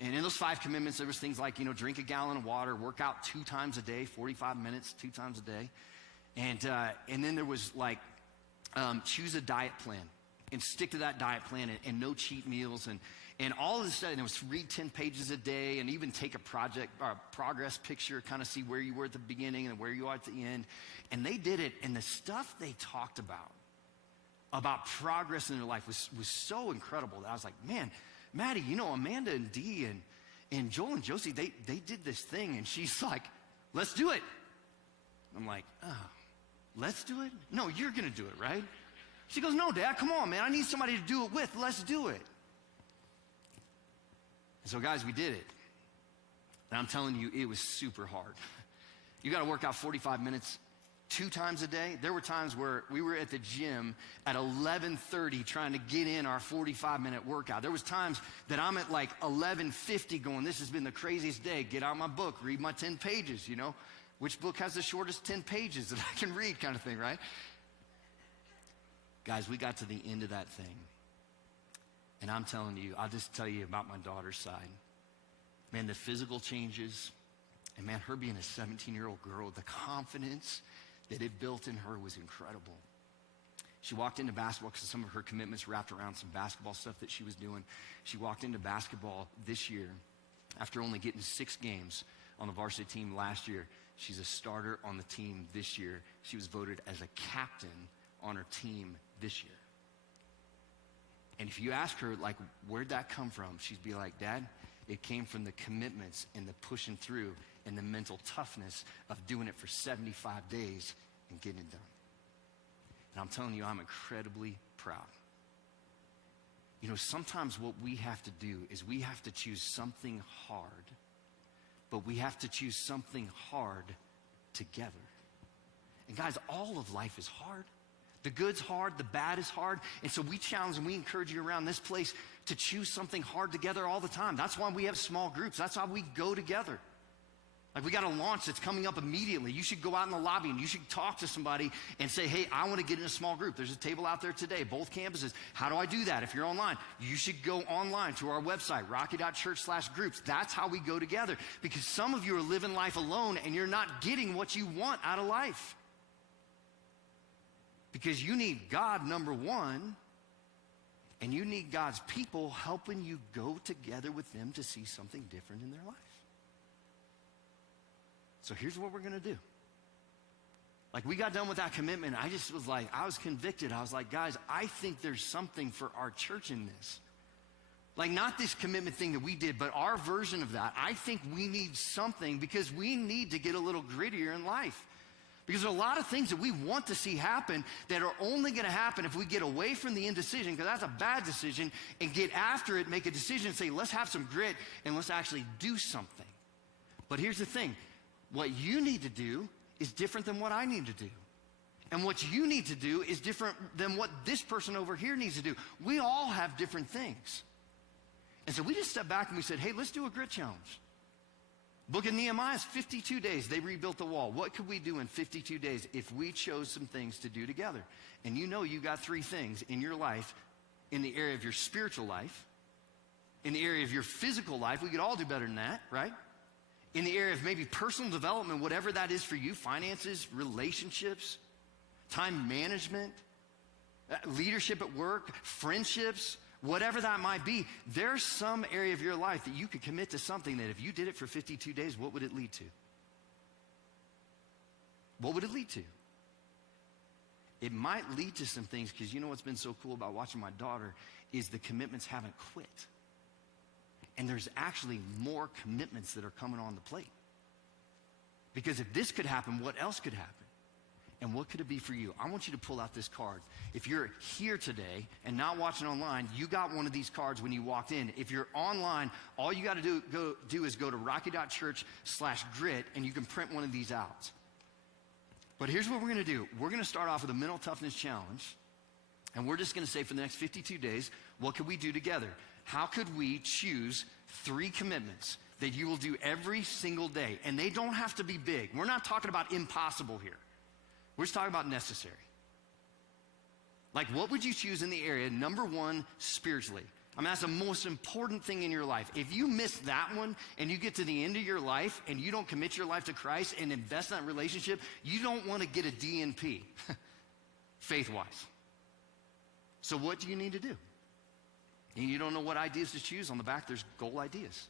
And in those 5 commitments, there was things like, drink a gallon of water, work out 2 times a day, 45 minutes, 2 times a day. And then there was like, choose a diet plan and stick to that diet plan and no cheat meals. And all of this stuff, and it was read 10 pages a day and even take a progress picture, kind of see where you were at the beginning and where you are at the end. And they did it, and the stuff they talked about progress in their life was so incredible that I was like, man, Maddie, Amanda and Dee and Joel and Josie, they did this thing. And she's like, let's do it. I'm like, oh, let's do it? No, you're going to do it, right? She goes, no, Dad, come on, man. I need somebody to do it with. Let's do it. And so, guys, we did it. And I'm telling you, it was super hard. You got to work out 45 minutes 2 times a day. There were times where we were at the gym at 11:30 trying to get in our 45-minute workout. There was times that I'm at like 11:50 going, this has been the craziest day. Get out my book, read my 10 pages, you know. Which book has the shortest 10 pages that I can read kind of thing, right? Guys, we got to the end of that thing. And I'm telling you, I'll just tell you about my daughter's side. Man, the physical changes, and man, her being a 17-year-old girl, the confidence that it built in her was incredible. She walked into basketball because some of her commitments wrapped around some basketball stuff that she was doing. She walked into basketball this year after only getting 6 games on the varsity team last year. She's a starter on the team this year. She was voted as a captain on her team this year. And if you ask her, like, where'd that come from? She'd be like, Dad, it came from the commitments and the pushing through and the mental toughness of doing it for 75 days and getting it done. And I'm telling you, I'm incredibly proud. You know, sometimes what we have to do is we have to choose something hard, but we have to choose something hard together. And guys, all of life is hard. The good's hard, the bad is hard. And so we challenge and we encourage you around this place to choose something hard together all the time. That's why we have small groups. That's why we go together. Like, we got a launch that's coming up immediately. You should go out in the lobby and you should talk to somebody and say, hey, I want to get in a small group. There's a table out there today, both campuses. How do I do that? If you're online, you should go online to our website, rocky.church/groups. That's how we go together. Because some of you are living life alone and you're not getting what you want out of life. Because you need God, number one, and you need God's people helping you go together with them to see something different in their life. So here's what we're going to do. Like, we got done with that commitment. I just was like, I was convicted. I was like, guys, I think there's something for our church in this. Like, not this commitment thing that we did, but our version of that. I think we need something because we need to get a little grittier in life. Because there are a lot of things that we want to see happen that are only going to happen if we get away from the indecision, because that's a bad decision, and get after it, make a decision, and say, let's have some grit, and let's actually do something. But here's the thing. What you need to do is different than what I need to do. And what you need to do is different than what this person over here needs to do. We all have different things. And so we just stepped back and we said, hey, let's do a grit challenge. Book of Nehemiah is 52 days. They rebuilt the wall. What could we do in 52 days if we chose some things to do together? And you know you got 3 things in your life, in the area of your spiritual life, in the area of your physical life. We could all do better than that, right? In the area of maybe personal development, whatever that is for you, finances, relationships, time management, leadership at work, friendships, whatever that might be, there's some area of your life that you could commit to something that if you did it for 52 days, what would it lead to? What would it lead to? It might lead to some things, because you know what's been so cool about watching my daughter is the commitments haven't quit. And there's actually more commitments that are coming on the plate. Because if this could happen, what else could happen? And what could it be for you? I want you to pull out this card. If you're here today and not watching online, you got one of these cards when you walked in. If you're online, all you got to do is go to rocky.church/grit, and you can print one of these out. But here's what we're going to do. We're going to start off with a mental toughness challenge. And we're just going to say for the next 52 days, what could we do together? How could we choose 3 commitments that you will do every single day? And they don't have to be big. We're not talking about impossible here. We're just talking about necessary. Like, what would you choose in the area, number 1, spiritually? I mean, that's the most important thing in your life. If you miss that one and you get to the end of your life and you don't commit your life to Christ and invest in that relationship, you don't want to get a DNP, faith-wise. So what do you need to do? And you don't know what ideas to choose. On the back, there's goal ideas.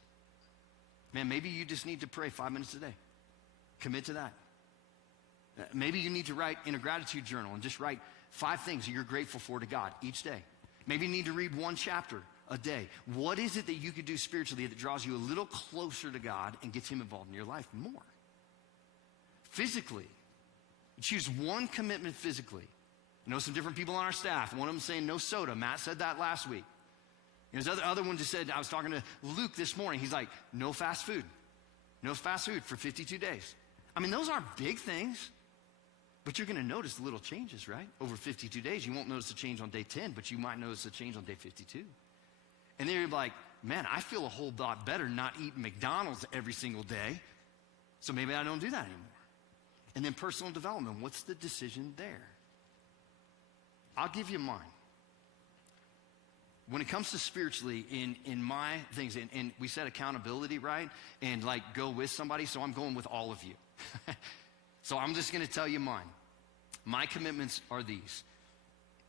Man, maybe you just need to pray 5 minutes a day. Commit to that. Maybe you need to write in a gratitude journal and just write 5 things that you're grateful for to God each day. Maybe you need to read 1 chapter a day. What is it that you could do spiritually that draws you a little closer to God and gets him involved in your life more? Physically, Choose one commitment physically. I know some different people on our staff. One of them saying no soda. Matt said that last week. There's other one just said, I was talking to Luke this morning. He's like, no fast food. No fast food for 52 days. I mean, those aren't big things. But you're going to notice little changes, right? Over 52 days. You won't notice a change on day 10, but you might notice a change on day 52. And then you're like, man, I feel a whole lot better not eating McDonald's every single day. So maybe I don't do that anymore. And then personal development. What's the decision there? I'll give you mine. When it comes to spiritually, in my things, and we said accountability, right? And like go with somebody, so I'm going with all of you. So I'm just going to tell you mine. My commitments are these.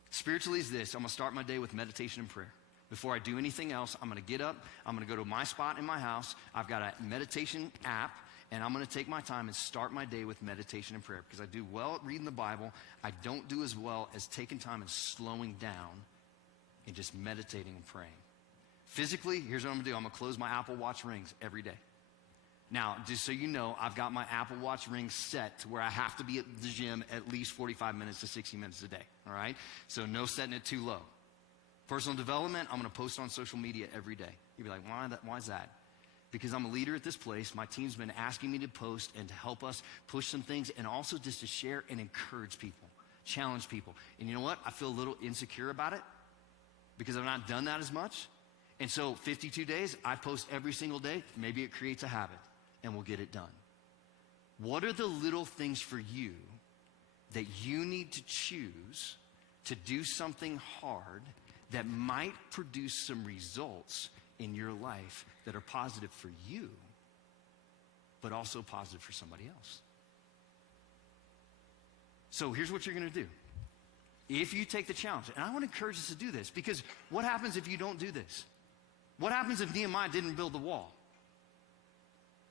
Spiritually is this. I'm going to start my day with meditation and prayer. Before I do anything else, I'm going to get up. I'm going to go to my spot in my house. I've got a meditation app, and I'm going to take my time and start my day with meditation and prayer because I do well at reading the Bible. I don't do as well as taking time and slowing down and just meditating and praying. Physically, here's what I'm going to do. I'm going to close my Apple Watch rings every day. Now, just so you know, I've got my Apple Watch ring set to where I have to be at the gym at least 45 minutes to 60 minutes a day, all right? So no setting it too low. Personal development, I'm going to post on social media every day. You'll be like, why is that? Because I'm a leader at this place. My team's been asking me to post and to help us push some things and also just to share and encourage people, challenge people. And you know what? I feel a little insecure about it because I've not done that as much. And so 52 days, I post every single day. Maybe it creates a habit. And we'll get it done. What are the little things for you that you need to choose to do something hard that might produce some results in your life that are positive for you, but also positive for somebody else? So here's what you're going to do. If you take the challenge, and I want to encourage us to do this, because what happens if you don't do this? What happens if Nehemiah didn't build the wall?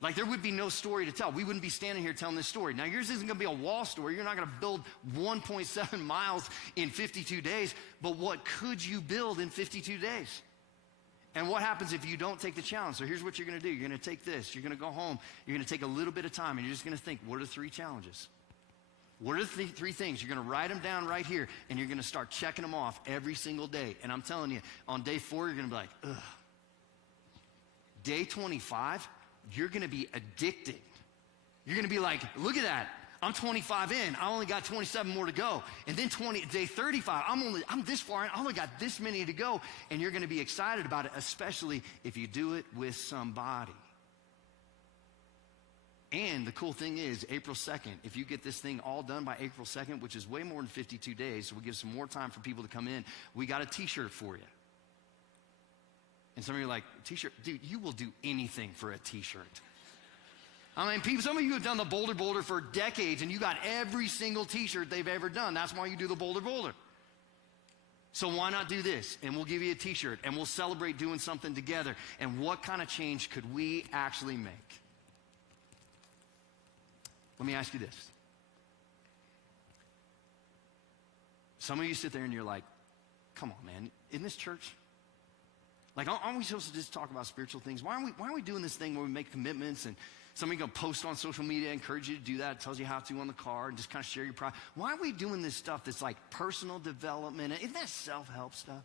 Like there would be no story to tell. We wouldn't be standing here telling this story. Now yours isn't going to be a wall story. You're not going to build 1.7 miles in 52 days. But what could you build in 52 days? And what happens if you don't take the challenge? So here's what you're going to do. You're going to take this. You're going to go home. You're going to take a little bit of time. And you're just going to think, what are the 3 challenges? What are the 3 things? You're going to write them down right here. And you're going to start checking them off every single day. And I'm telling you, on day 4, you're going to be like, ugh. Day 25, you're going to be addicted. You're going to be like, look at that. I'm 25 in. I only got 27 more to go. And then day 35, I'm this far in. I only got this many to go. And you're going to be excited about it, especially if you do it with somebody. And the cool thing is, April 2nd, if you get this thing all done by April 2nd, which is way more than 52 days, so we'll give some more time for people to come in, we got a t-shirt for you. And some of you are like, t-shirt? Dude, you will do anything for a t-shirt. I mean, some of you have done the Boulder for decades, and you got every single t-shirt they've ever done. That's why you do the Boulder. So why not do this? And we'll give you a t-shirt, and we'll celebrate doing something together. And what kind of change could we actually make? Let me ask you this. Some of you sit there and you're like, come on, man, in this church, like, aren't we supposed to just talk about spiritual things? Why aren't we doing this thing where we make commitments and somebody going to post on social media, encourage you to do that, it tells you how to on the card, and just kind of share your pride? Why are we doing this stuff that's like personal development? Isn't that self-help stuff?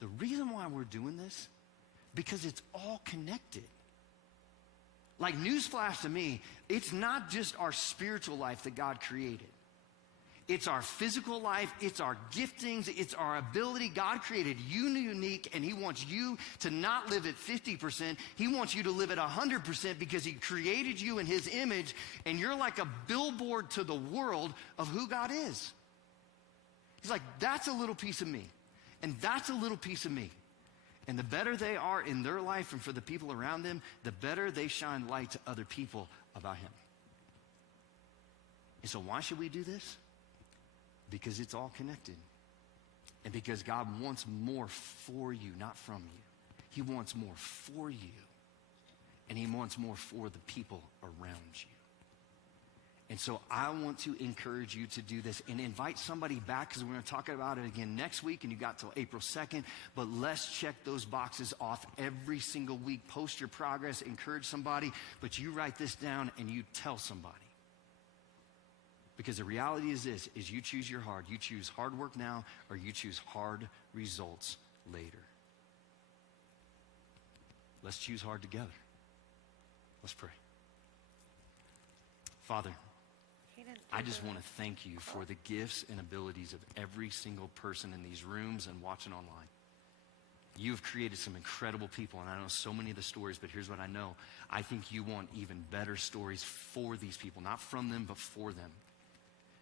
The reason why we're doing this, because it's all connected. Like, newsflash to me, it's not just our spiritual life that God created. It's our physical life, it's our giftings, it's our ability. God created you unique, and He wants you to not live at 50%. He wants you to live at 100% because He created you in His image, and you're like a billboard to the world of who God is. He's like, that's a little piece of me, and that's a little piece of me. And the better they are in their life and for the people around them, the better they shine light to other people about Him. And so why should we do this? Because it's all connected. And because God wants more for you, not from you. He wants more for you. And He wants more for the people around you. And so I want to encourage you to do this and invite somebody back, because we're going to talk about it again next week, and you got till April 2nd. But let's check those boxes off every single week. Post your progress, encourage somebody, but you write this down and you tell somebody. Because the reality is this, is you choose your hard. You choose hard work now, or you choose hard results later. Let's choose hard together. Let's pray. Father, I just want to thank you for the gifts and abilities of every single person in these rooms and watching online. You've created some incredible people, and I know so many of the stories, but here's what I know. I think you want even better stories for these people, not from them, but for them,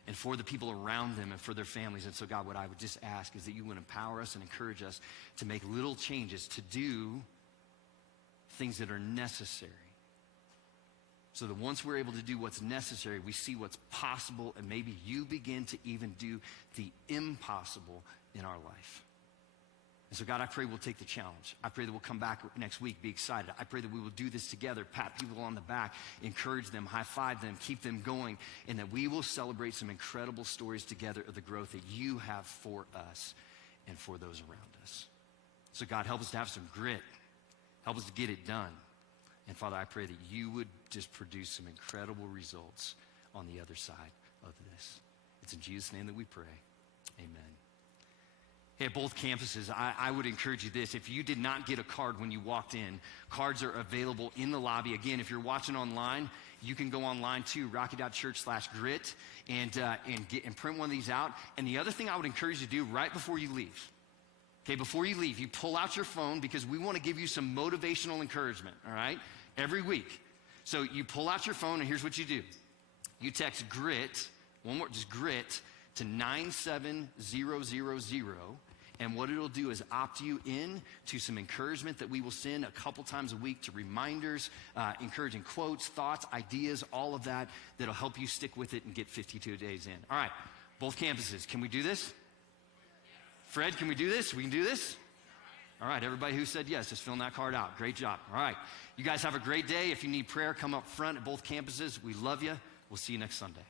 and for the people around them and for their families. And so, God, what I would just ask is that you would empower us and encourage us to make little changes, to do things that are necessary, so that once we're able to do what's necessary, we see what's possible, and maybe you begin to even do the impossible in our life. And so, God, I pray we'll take the challenge. I pray that we'll come back next week, be excited. I pray that we will do this together, pat people on the back, encourage them, high-five them, keep them going, and that we will celebrate some incredible stories together of the growth that you have for us and for those around us. So, God, help us to have some grit. Help us to get it done. And, Father, I pray that you would just produce some incredible results on the other side of this. It's in Jesus' name that we pray. Amen. Hey, at both campuses, I would encourage you this. If you did not get a card when you walked in, cards are available in the lobby. Again, if you're watching online, you can go online to rocky.church/grit and print one of these out. And the other thing I would encourage you to do right before you leave, okay, before you leave, you pull out your phone, because we want to give you some motivational encouragement, all right, every week. So you pull out your phone, and here's what you do. You text GRIT, one more, just GRIT, to 97000, and what it'll do is opt you in to some encouragement that we will send a couple times a week, to reminders, encouraging quotes, thoughts, ideas, all of that, that'll help you stick with it and get 52 days in. All right, both campuses, can we do this? Fred, can we do this? We can do this? All right, everybody who said yes, just filling that card out. Great job. All right, you guys have a great day. If you need prayer, come up front at both campuses. We love you. We'll see you next Sunday.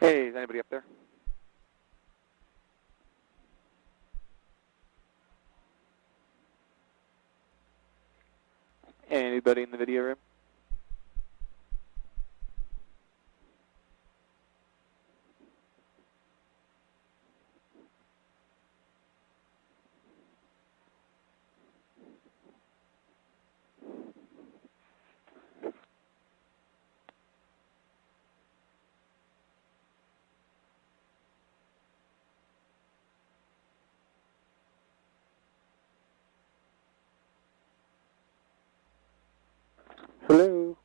Hey, is anybody up there? Anybody in the video room? Hello?